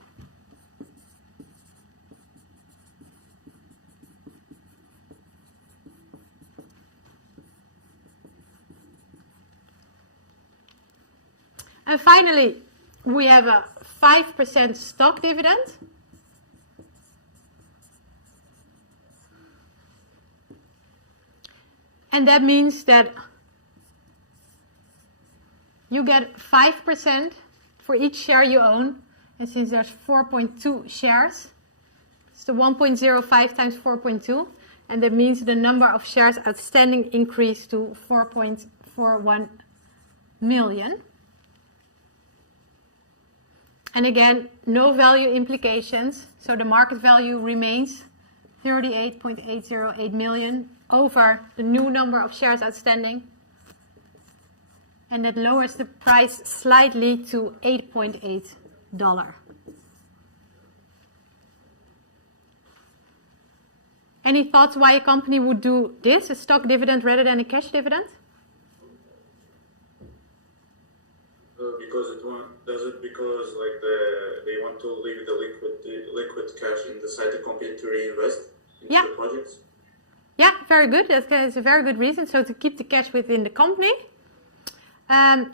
And finally, we have a 5% stock dividend. And that means that you get 5% for each share you own. And since there's 4.2 shares, it's the 1.05 times 4.2. And that means the number of shares outstanding increased to 4.41 million. And again, no value implications. So the market value remains 38.808 million over the new number of shares outstanding. And that lowers the price slightly to $8.8. Any thoughts why a company would do this, a stock dividend rather than a cash dividend? Because like they want to leave the liquid cash inside the company to reinvest into the projects. Yeah, very good. That's a very good reason. So to keep the cash within the company, and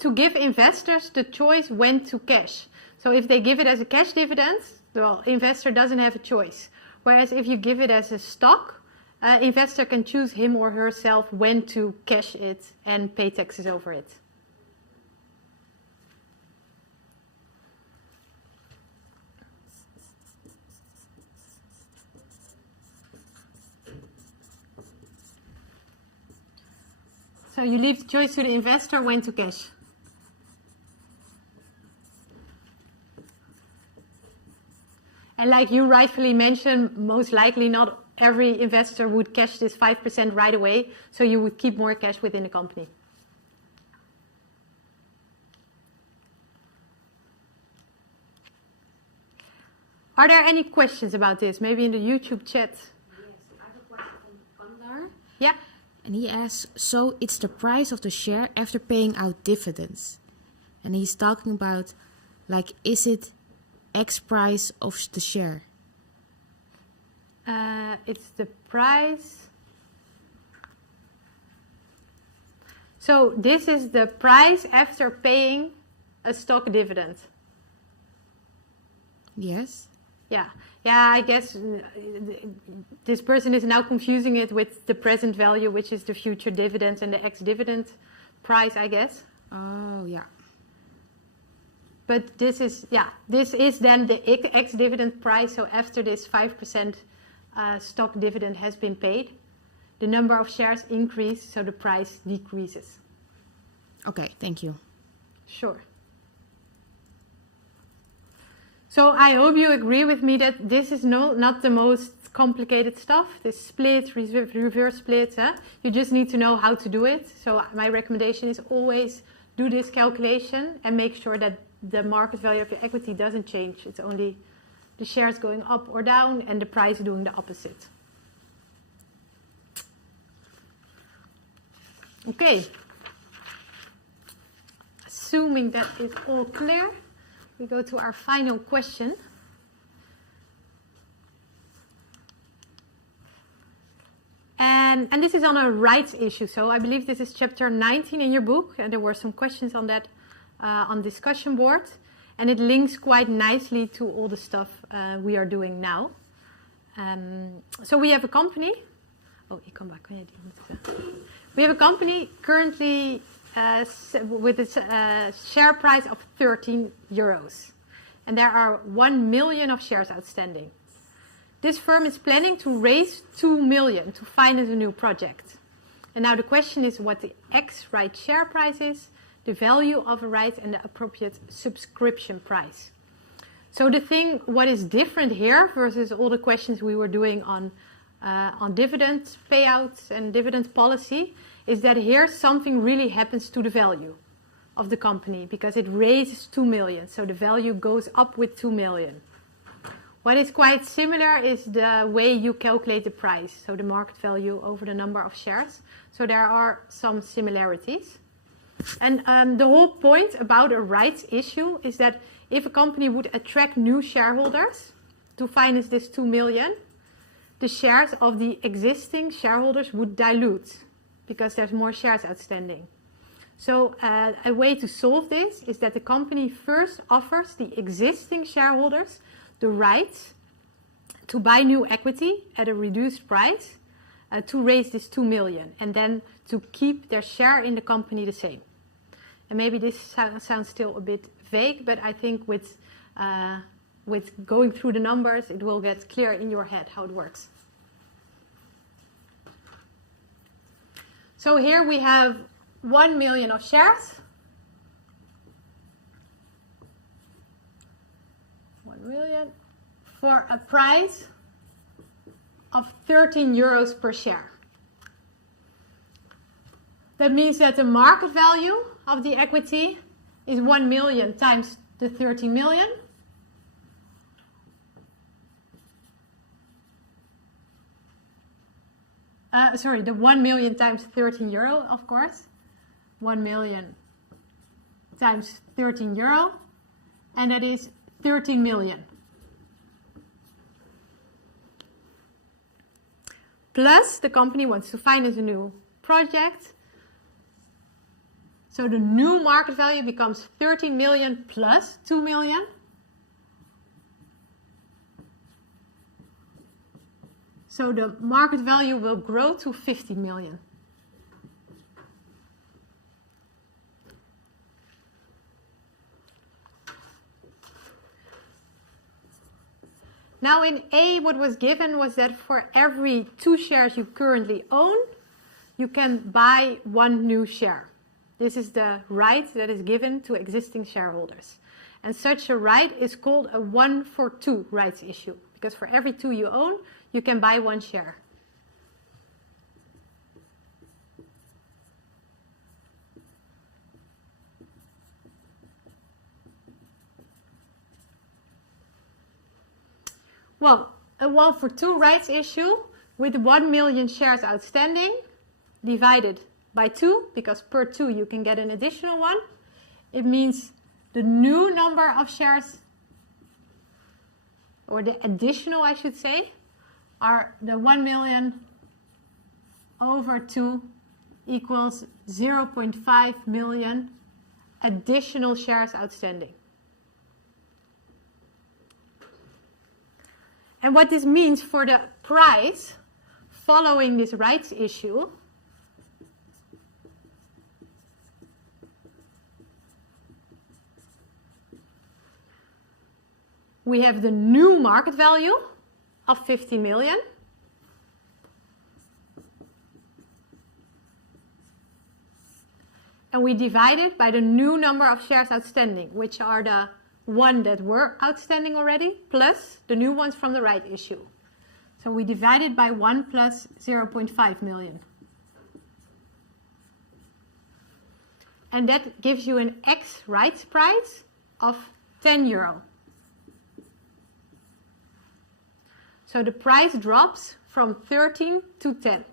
to give investors the choice when to cash. So if they give it as a cash dividend, well, investor doesn't have a choice. Whereas if you give it as a stock, investor can choose him or herself when to cash it and pay taxes over it. So you leave the choice to the investor when to cash. And like you rightfully mentioned, most likely not every investor would cash this 5% right away, so you would keep more cash within the company. Are there any questions about this? Maybe in the YouTube chat? Yes, I have a question from Kandar. Yeah. And he asks, so it's the price of the share after paying out dividends. And he's talking about, like, is it X price of the share? It's the price. So this is the price after paying a stock dividend. Yes. Yeah. Yeah, I guess this person is now confusing it with the present value, which is the future dividends and the ex-dividend price, I guess. Oh, yeah. But this is then the ex-dividend price. So after this 5% stock dividend has been paid, the number of shares increase, so the price decreases. Okay, thank you. Sure. So I hope you agree with me that this is not the most complicated stuff. This split, reverse split, you just need to know how to do it. So my recommendation is always do this calculation and make sure that the market value of your equity doesn't change. It's only the shares going up or down and the price doing the opposite. Okay. Assuming that is all clear, we go to our final question. And this is on a rights issue. So I believe this is chapter 19 in your book. And there were some questions on that on discussion board. And it links quite nicely to all the stuff we are doing now. So we have a company. Oh, you come back. We have a company currently with a share price of 13 euros. And there are 1 million of shares outstanding. This firm is planning to raise 2 million to finance a new project. And now the question is what the ex-right share price is, the value of a right, and the appropriate subscription price. So the thing, what is different here versus all the questions we were doing on dividend payouts and dividend policy, is that here something really happens to the value of the company because it raises 2 million. So the value goes up with 2 million. What is quite similar is the way you calculate the price, so the market value over the number of shares. So there are some similarities. And the whole point about a rights issue is that if a company would attract new shareholders to finance this 2 million, the shares of the existing shareholders would dilute because there's more shares outstanding. So a way to solve this is that the company first offers the existing shareholders the right to buy new equity at a reduced price to raise this 2 million and then to keep their share in the company the same. And maybe this sounds still a bit vague, but I think with going through the numbers, it will get clear in your head how it works. So here we have 1 million of shares. 1 million for a price of 13 euros per share. That means that the market value of the equity is 1 million times the 13 million. the 1 million times 13 euro, of course. 1 million times 13 euro, and that is 13 million. Plus, the company wants to finance a new project. So the new market value becomes 13 million plus 2 million. So the market value will grow to 50 million. Now in A, what was given was that for every 2 shares you currently own, you can buy 1 new share. This is the right that is given to existing shareholders. And such a right is called a 1-for-2 rights issue, because for every 2 you own, you can buy 1 share. Well, a 1-for-2 rights issue with 1 million shares outstanding divided by 2, because per 2 you can get an additional 1. It means the new number of shares, or the additional, I should say, are the 1 million over 2 equals 0.5 million additional shares outstanding. And what this means for the price following this rights issue we have the new market value of 50 million. And we divide it by the new number of shares outstanding, which are the 1 that were outstanding already, plus the new ones from the right issue. So we divide it by 1 plus 0.5 million. And that gives you an X rights price of 10 euro. So the price drops from 13 to 10.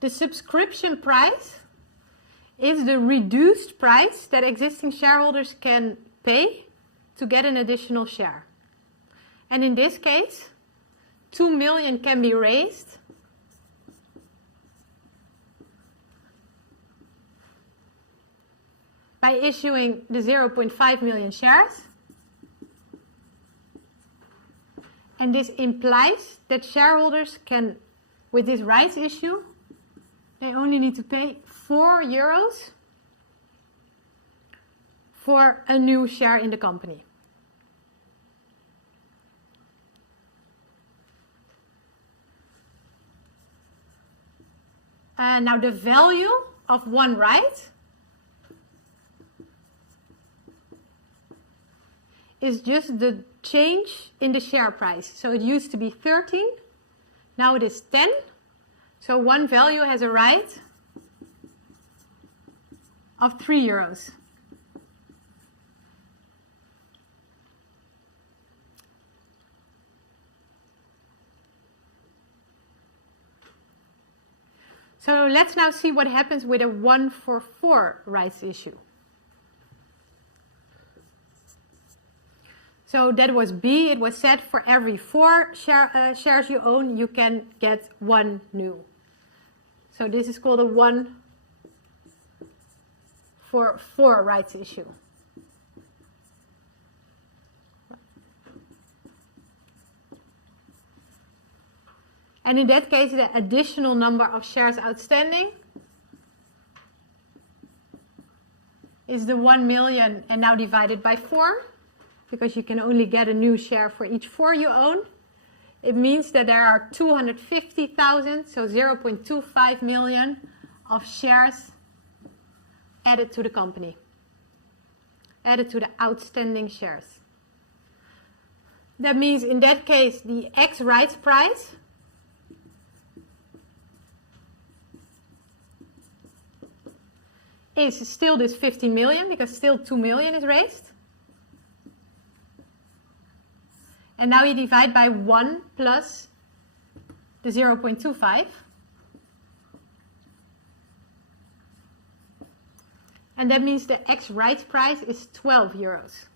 The subscription price is the reduced price that existing shareholders can pay to get an additional share. And in this case, 2 million can be raised by issuing the 0.5 million shares. And this implies that shareholders can, with this rights issue, they only need to pay 4 euros for a new share in the company. And now the value of one right is just the change in the share price. So it used to be 13, now it is 10. So one value has a right of 3 euros. So let's now see what happens with a 1-for-4 rights issue. So that was B. It was said for every 4 shares you own, you can get 1 new. So this is called a 1-for-4 rights issue. And in that case, the additional number of shares outstanding is the 1 million and now divided by 4, because you can only get a new share for each 4 you own. It means that there are 250,000, so 0.25 million of shares added to the company, added to the outstanding shares. That means in that case, the X rights price is still this 15 million, because still 2 million is raised. And now you divide by 1 plus the 0.25. And that means the ex rights price is 12 euros.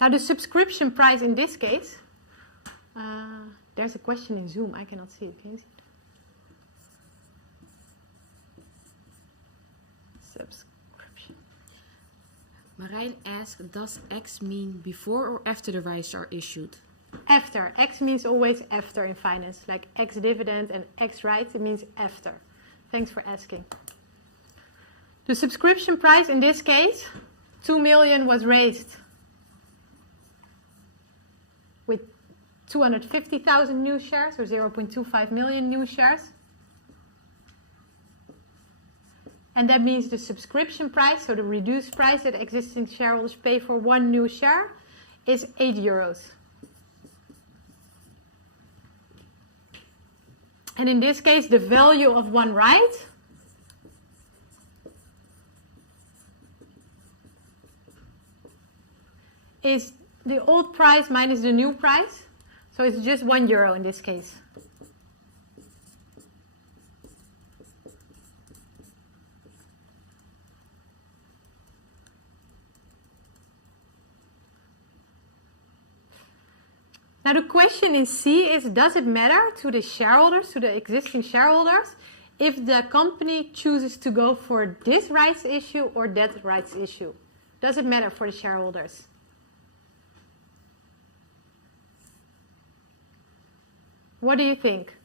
Now the subscription price in this case, there's a question in Zoom, I cannot see it, can you see it? Subscription. Marijn asked, does X mean before or after the rights are issued? After. X means always after in finance, like X dividend and X rights, it means after. Thanks for asking. The subscription price in this case, 2 million was raised with 250,000 new shares, or 0.25 million new shares. And that means the subscription price, so the reduced price that existing shareholders pay for one new share, is 8 euros. And in this case, the value of one right is the old price minus the new price. So it's just 1 euro in this case. Now the question in C is, does it matter to the shareholders, to the existing shareholders, if the company chooses to go for this rights issue or that rights issue? Does it matter for the shareholders? What do you think?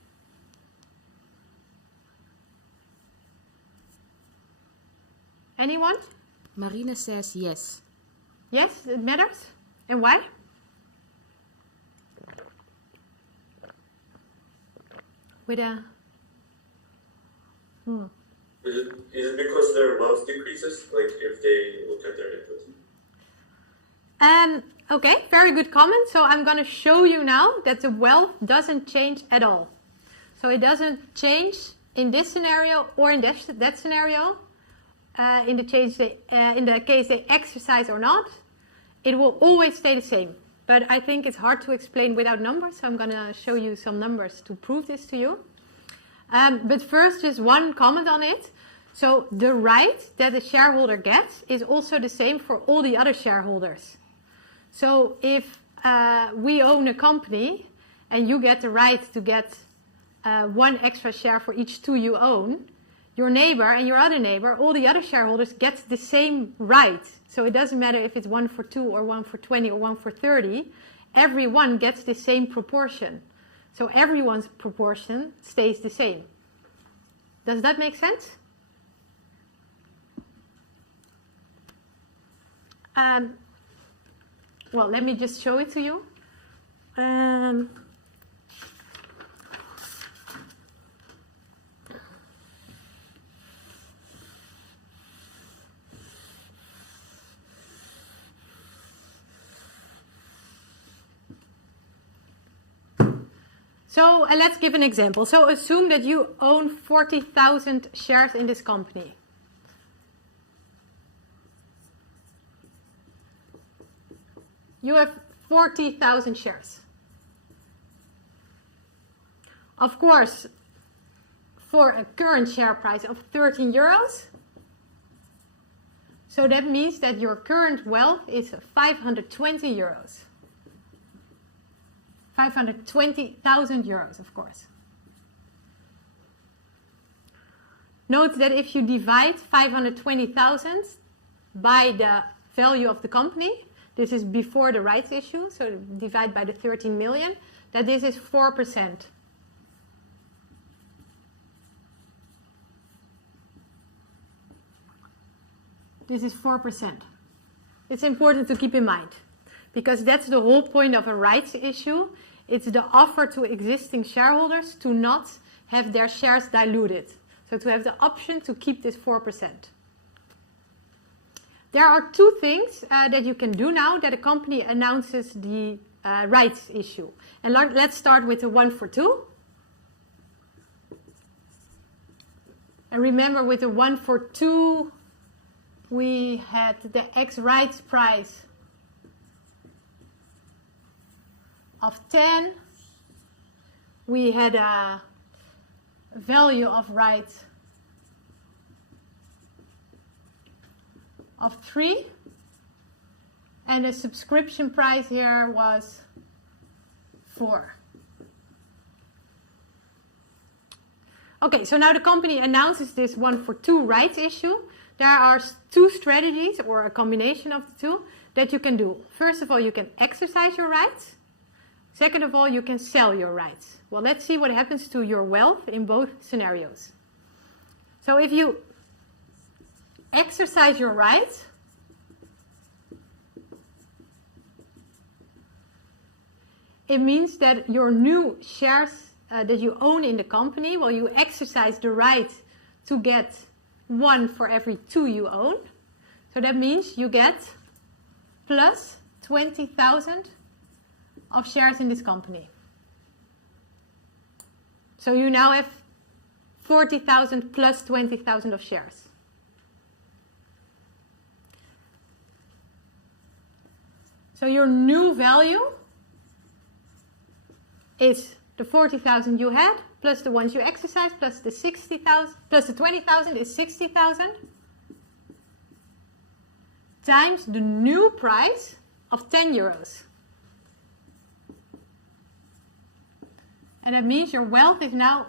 Anyone? Marina says yes. Yes, it matters. And why? With a... Is it because their wealth decreases, like if they look at their equity? Okay, very good comment. So I'm going to show you now that the wealth doesn't change at all. So it doesn't change in this scenario or in that scenario. In the case they exercise or not, it will always stay the same. But I think it's hard to explain without numbers, so I'm going to show you some numbers to prove this to you. But first, just one comment on it. So the right that the shareholder gets is also the same for all the other shareholders. So if we own a company and you get the right to get 1 extra share for each 2 you own, your neighbor and your other neighbor, all the other shareholders get the same right. So it doesn't matter if it's 1 for 2 or 1 for 20 or 1 for 30. Everyone gets the same proportion. So everyone's proportion stays the same. Does that make sense? Well, let me just show it to you. So let's give an example. So assume that you own 40,000 shares in this company. You have 40,000 shares. Of course, for a current share price of 13 euros, so that means that your current wealth is 520 euros. 520,000 euros, of course. Note that if you divide 520,000 by the value of the company, this is before the rights issue, so divide by the 13 million, that this is 4%. This is 4%. It's important to keep in mind, because that's the whole point of a rights issue. It's the offer to existing shareholders to not have their shares diluted. So to have the option to keep this 4%. There are 2 things that you can do now that a company announces the rights issue. And let's start with the 1 for 2. And remember, with the 1 for 2, we had the X rights price of 10. We had a value of rights of 3. And the subscription price here was 4. Okay, so now the company announces this 1 for 2 rights issue. There are 2 strategies, or a combination of the 2, that you can do. First of all, you can exercise your rights. Second of all, you can sell your rights. Well, let's see what happens to your wealth in both scenarios. So if you exercise your rights, it means that your new shares that you own in the company, well, you exercise the right to get 1 for every 2 you own. So that means you get plus 20,000 of shares in this company. So you now have 40,000 plus 20,000 of shares. So your new value is the 40,000 you had, plus the ones you exercised, plus the 60,000, plus the 20,000 is 60,000, times the new price of 10 euros. And that means your wealth is now,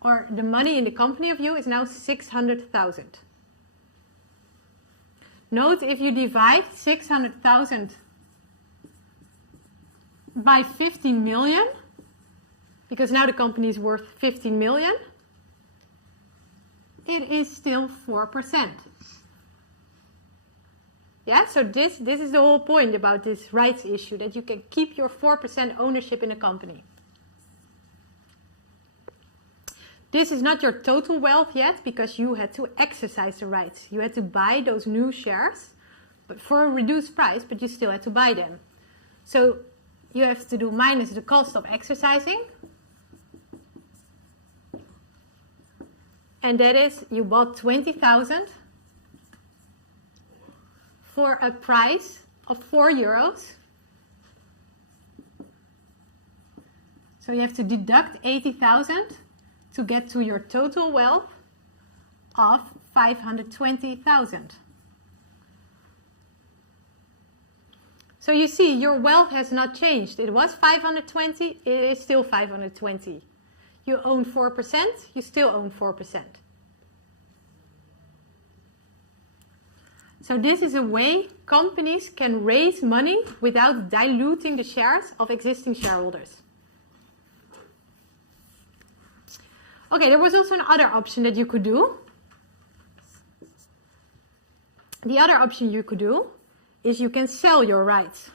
or the money in the company of you is now 600,000. Note, if you divide 600,000 by 15 million, because now the company is worth 15 million, it is still 4%. Yeah, so this is the whole point about this rights issue, that you can keep your 4% ownership in a company. This is not your total wealth yet, because you had to exercise the rights. You had to buy those new shares, but for a reduced price, but you still had to buy them. So you have to do minus the cost of exercising. And that is, you bought 20,000 for a price of 4 euros. So you have to deduct 80,000 to get to your total wealth of 520,000. So you see, your wealth has not changed. It was 520, it is still 520. You own 4%, you still own 4%. So this is a way companies can raise money without diluting the shares of existing shareholders. Okay, there was also another option that you could do. The other option you could do is you can sell your rights.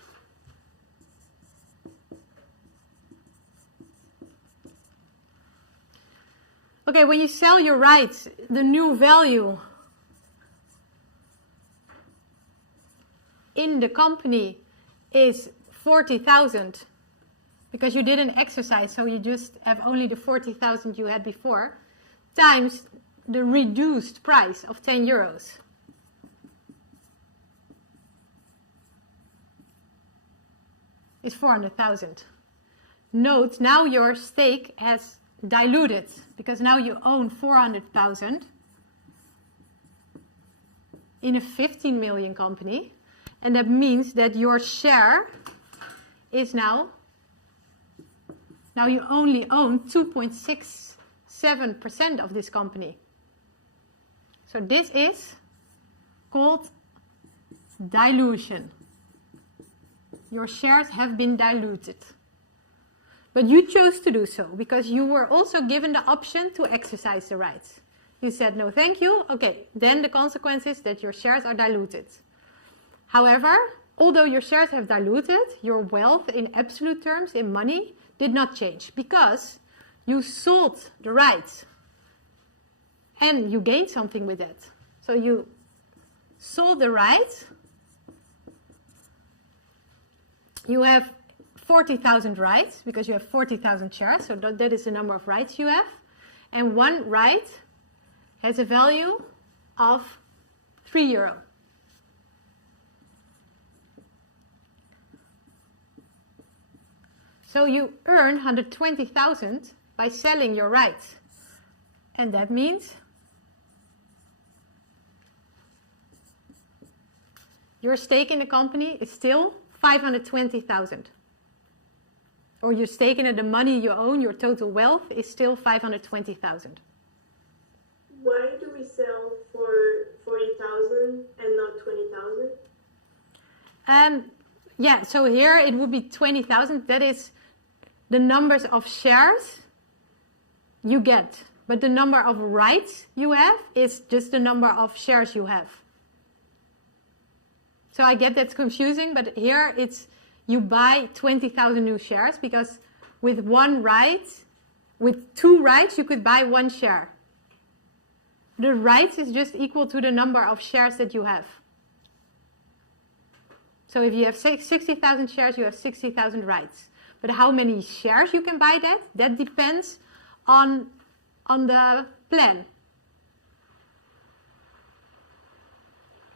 Okay, when you sell your rights, the new value in the company is 40,000 because you didn't exercise, so you just have only the 40,000 you had before, times the reduced price of 10 euros. Is 400,000. Note, now your stake has diluted because now you own 400,000 in a 15 million company, and that means that your share is now you only own 2.67% of this company. So this is called dilution. Your shares have been diluted. But you chose to do so because you were also given the option to exercise the rights. You said, no, thank you. Okay, then the consequence is that your shares are diluted. However, although your shares have diluted, your wealth in absolute terms, in money, did not change because you sold the rights and you gained something with it. So you sold the rights you have 40,000 rights because you have 40,000 shares. So that is the number of rights you have. And one right has a value of €3. So you earn 120,000 by selling your rights. And that means your stake in the company is still 520,000. Or your stake in it, the money you own, your total wealth is still 520,000. Why do we sell for 40,000 and not 20,000? Yeah, so here it would be 20,000. That is the numbers of shares you get. But the number of rights you have is just the number of shares you have. So I get that's confusing, but here it's you buy 20,000 new shares because with one right, with 2 rights, you could buy 1 share. The rights is just equal to the number of shares that you have. So if you have 60,000 shares, you have 60,000 rights. But how many shares you can buy that depends on the plan.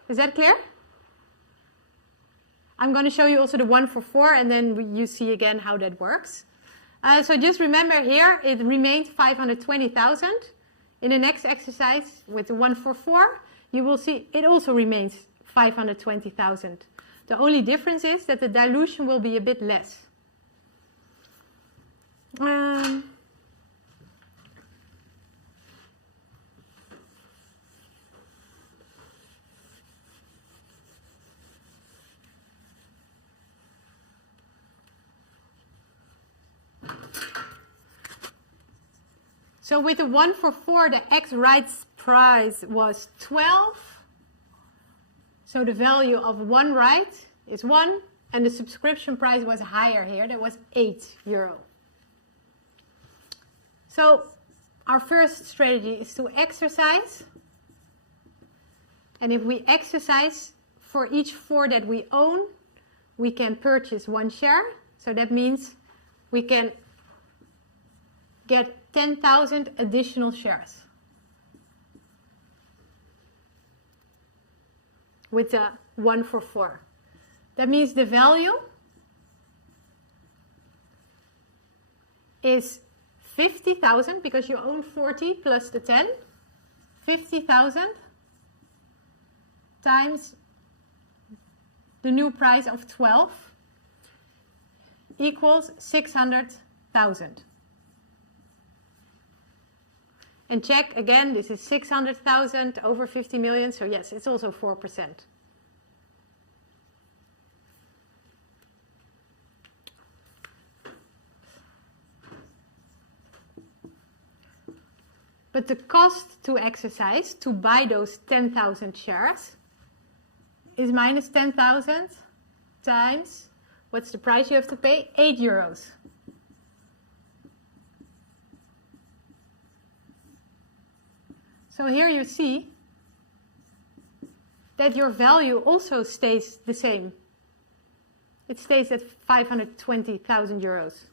Is that clear? I'm going to show you also the 1 for 4 and then you see again how that works. So just remember here it remains 520,000. In the next exercise with the 1 for 4, you will see it also remains 520,000. The only difference is that the dilution will be a bit less. So with the 1 for 4, the X rights price was 12. So the value of 1 right is 1. And the subscription price was higher here. That was €8. So our first strategy is to exercise. And if we exercise for each 4 that we own, we can purchase 1 share. So that means we can get 10,000 additional shares with the 1 for 4. That means the value is 50,000 because you own 40 plus the 10. 50,000 times the new price of 12 equals 600,000. And check again, this is 600,000 over 50 million, so yes, it's also 4%. But the cost to exercise, to buy those 10,000 shares, is minus 10,000 times, what's the price you have to pay? €8. So here you see that your value also stays the same. It stays at €520,000.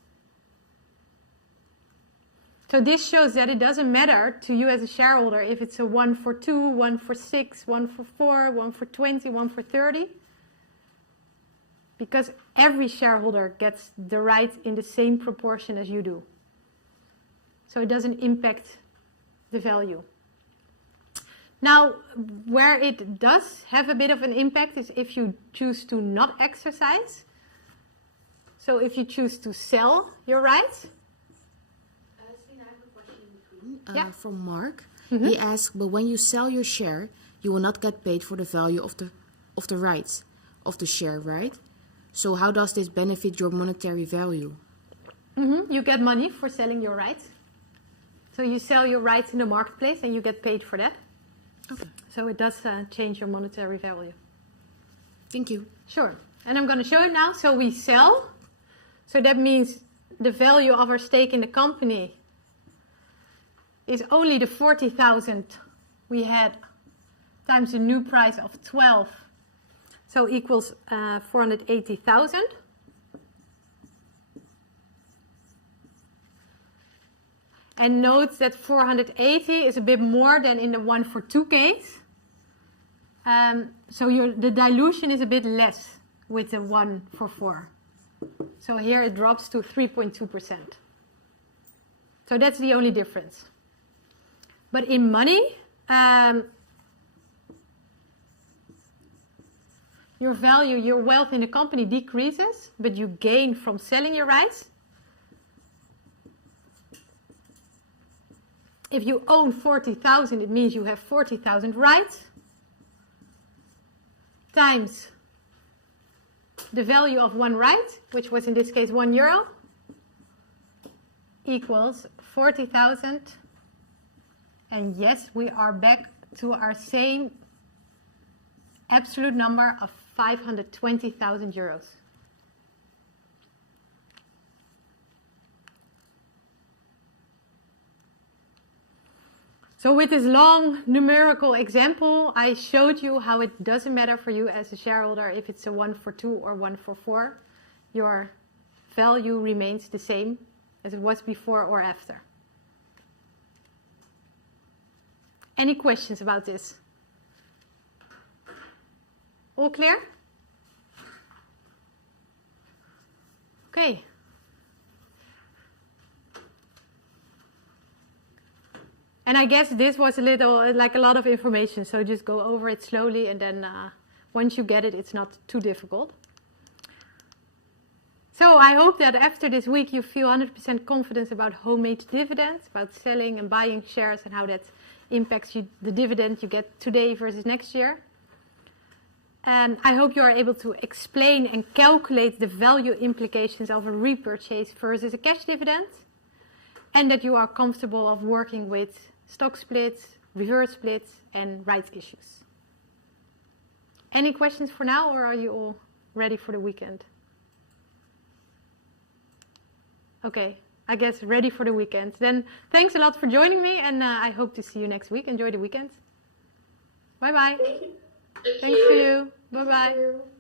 So this shows that it doesn't matter to you as a shareholder if it's a 1 for 2, 1 for 6, 1 for 4, 1 for 20, 1 for 30. Because every shareholder gets the right in the same proportion as you do. So it doesn't impact the value. Now, where it does have a bit of an impact is if you choose to not exercise. So if you choose to sell your rights. I have a question from Mark. Mm-hmm. He asked, but when you sell your share, you will not get paid for the value of the rights of the share, right? So how does this benefit your monetary value? Mm-hmm. You get money for selling your rights. So you sell your rights in the marketplace and you get paid for that. Okay. So it does change your monetary value. Thank you. Sure. And I'm going to show you now. So we sell. So that means the value of our stake in the company is only the 40,000 we had times the new price of 12. So equals 480,000. And note that 480 is a bit more than in the 1 for 2 case. So the dilution is a bit less with the 1 for 4. So here it drops to 3.2%. So that's the only difference. But in money, your value, your wealth in the company decreases, but you gain from selling your rights. If you own 40,000, it means you have 40,000 rights times the value of one right, which was in this case €1, equals 40,000. And yes, we are back to our same absolute number of 520,000 euros. So with this long numerical example, I showed you how it doesn't matter for you as a shareholder if it's a 1 for 2 or 1 for 4. Your value remains the same as it was before or after. Any questions about this? All clear? Okay. And I guess this was a lot of information, so just go over it slowly, and then once you get it, it's not too difficult. So I hope that after this week you feel 100% confidence about homemade dividends, about selling and buying shares, and how that impacts the dividend you get today versus next year. And I hope you are able to explain and calculate the value implications of a repurchase versus a cash dividend, and that you are comfortable of working with stock splits, reverse splits, and rights issues. Any questions for now, or are you all ready for the weekend? Okay, I guess ready for the weekend. Then thanks a lot for joining me, and I hope to see you next week. Enjoy the weekend. Bye-bye. Thank you. Thanks to you. Bye-bye.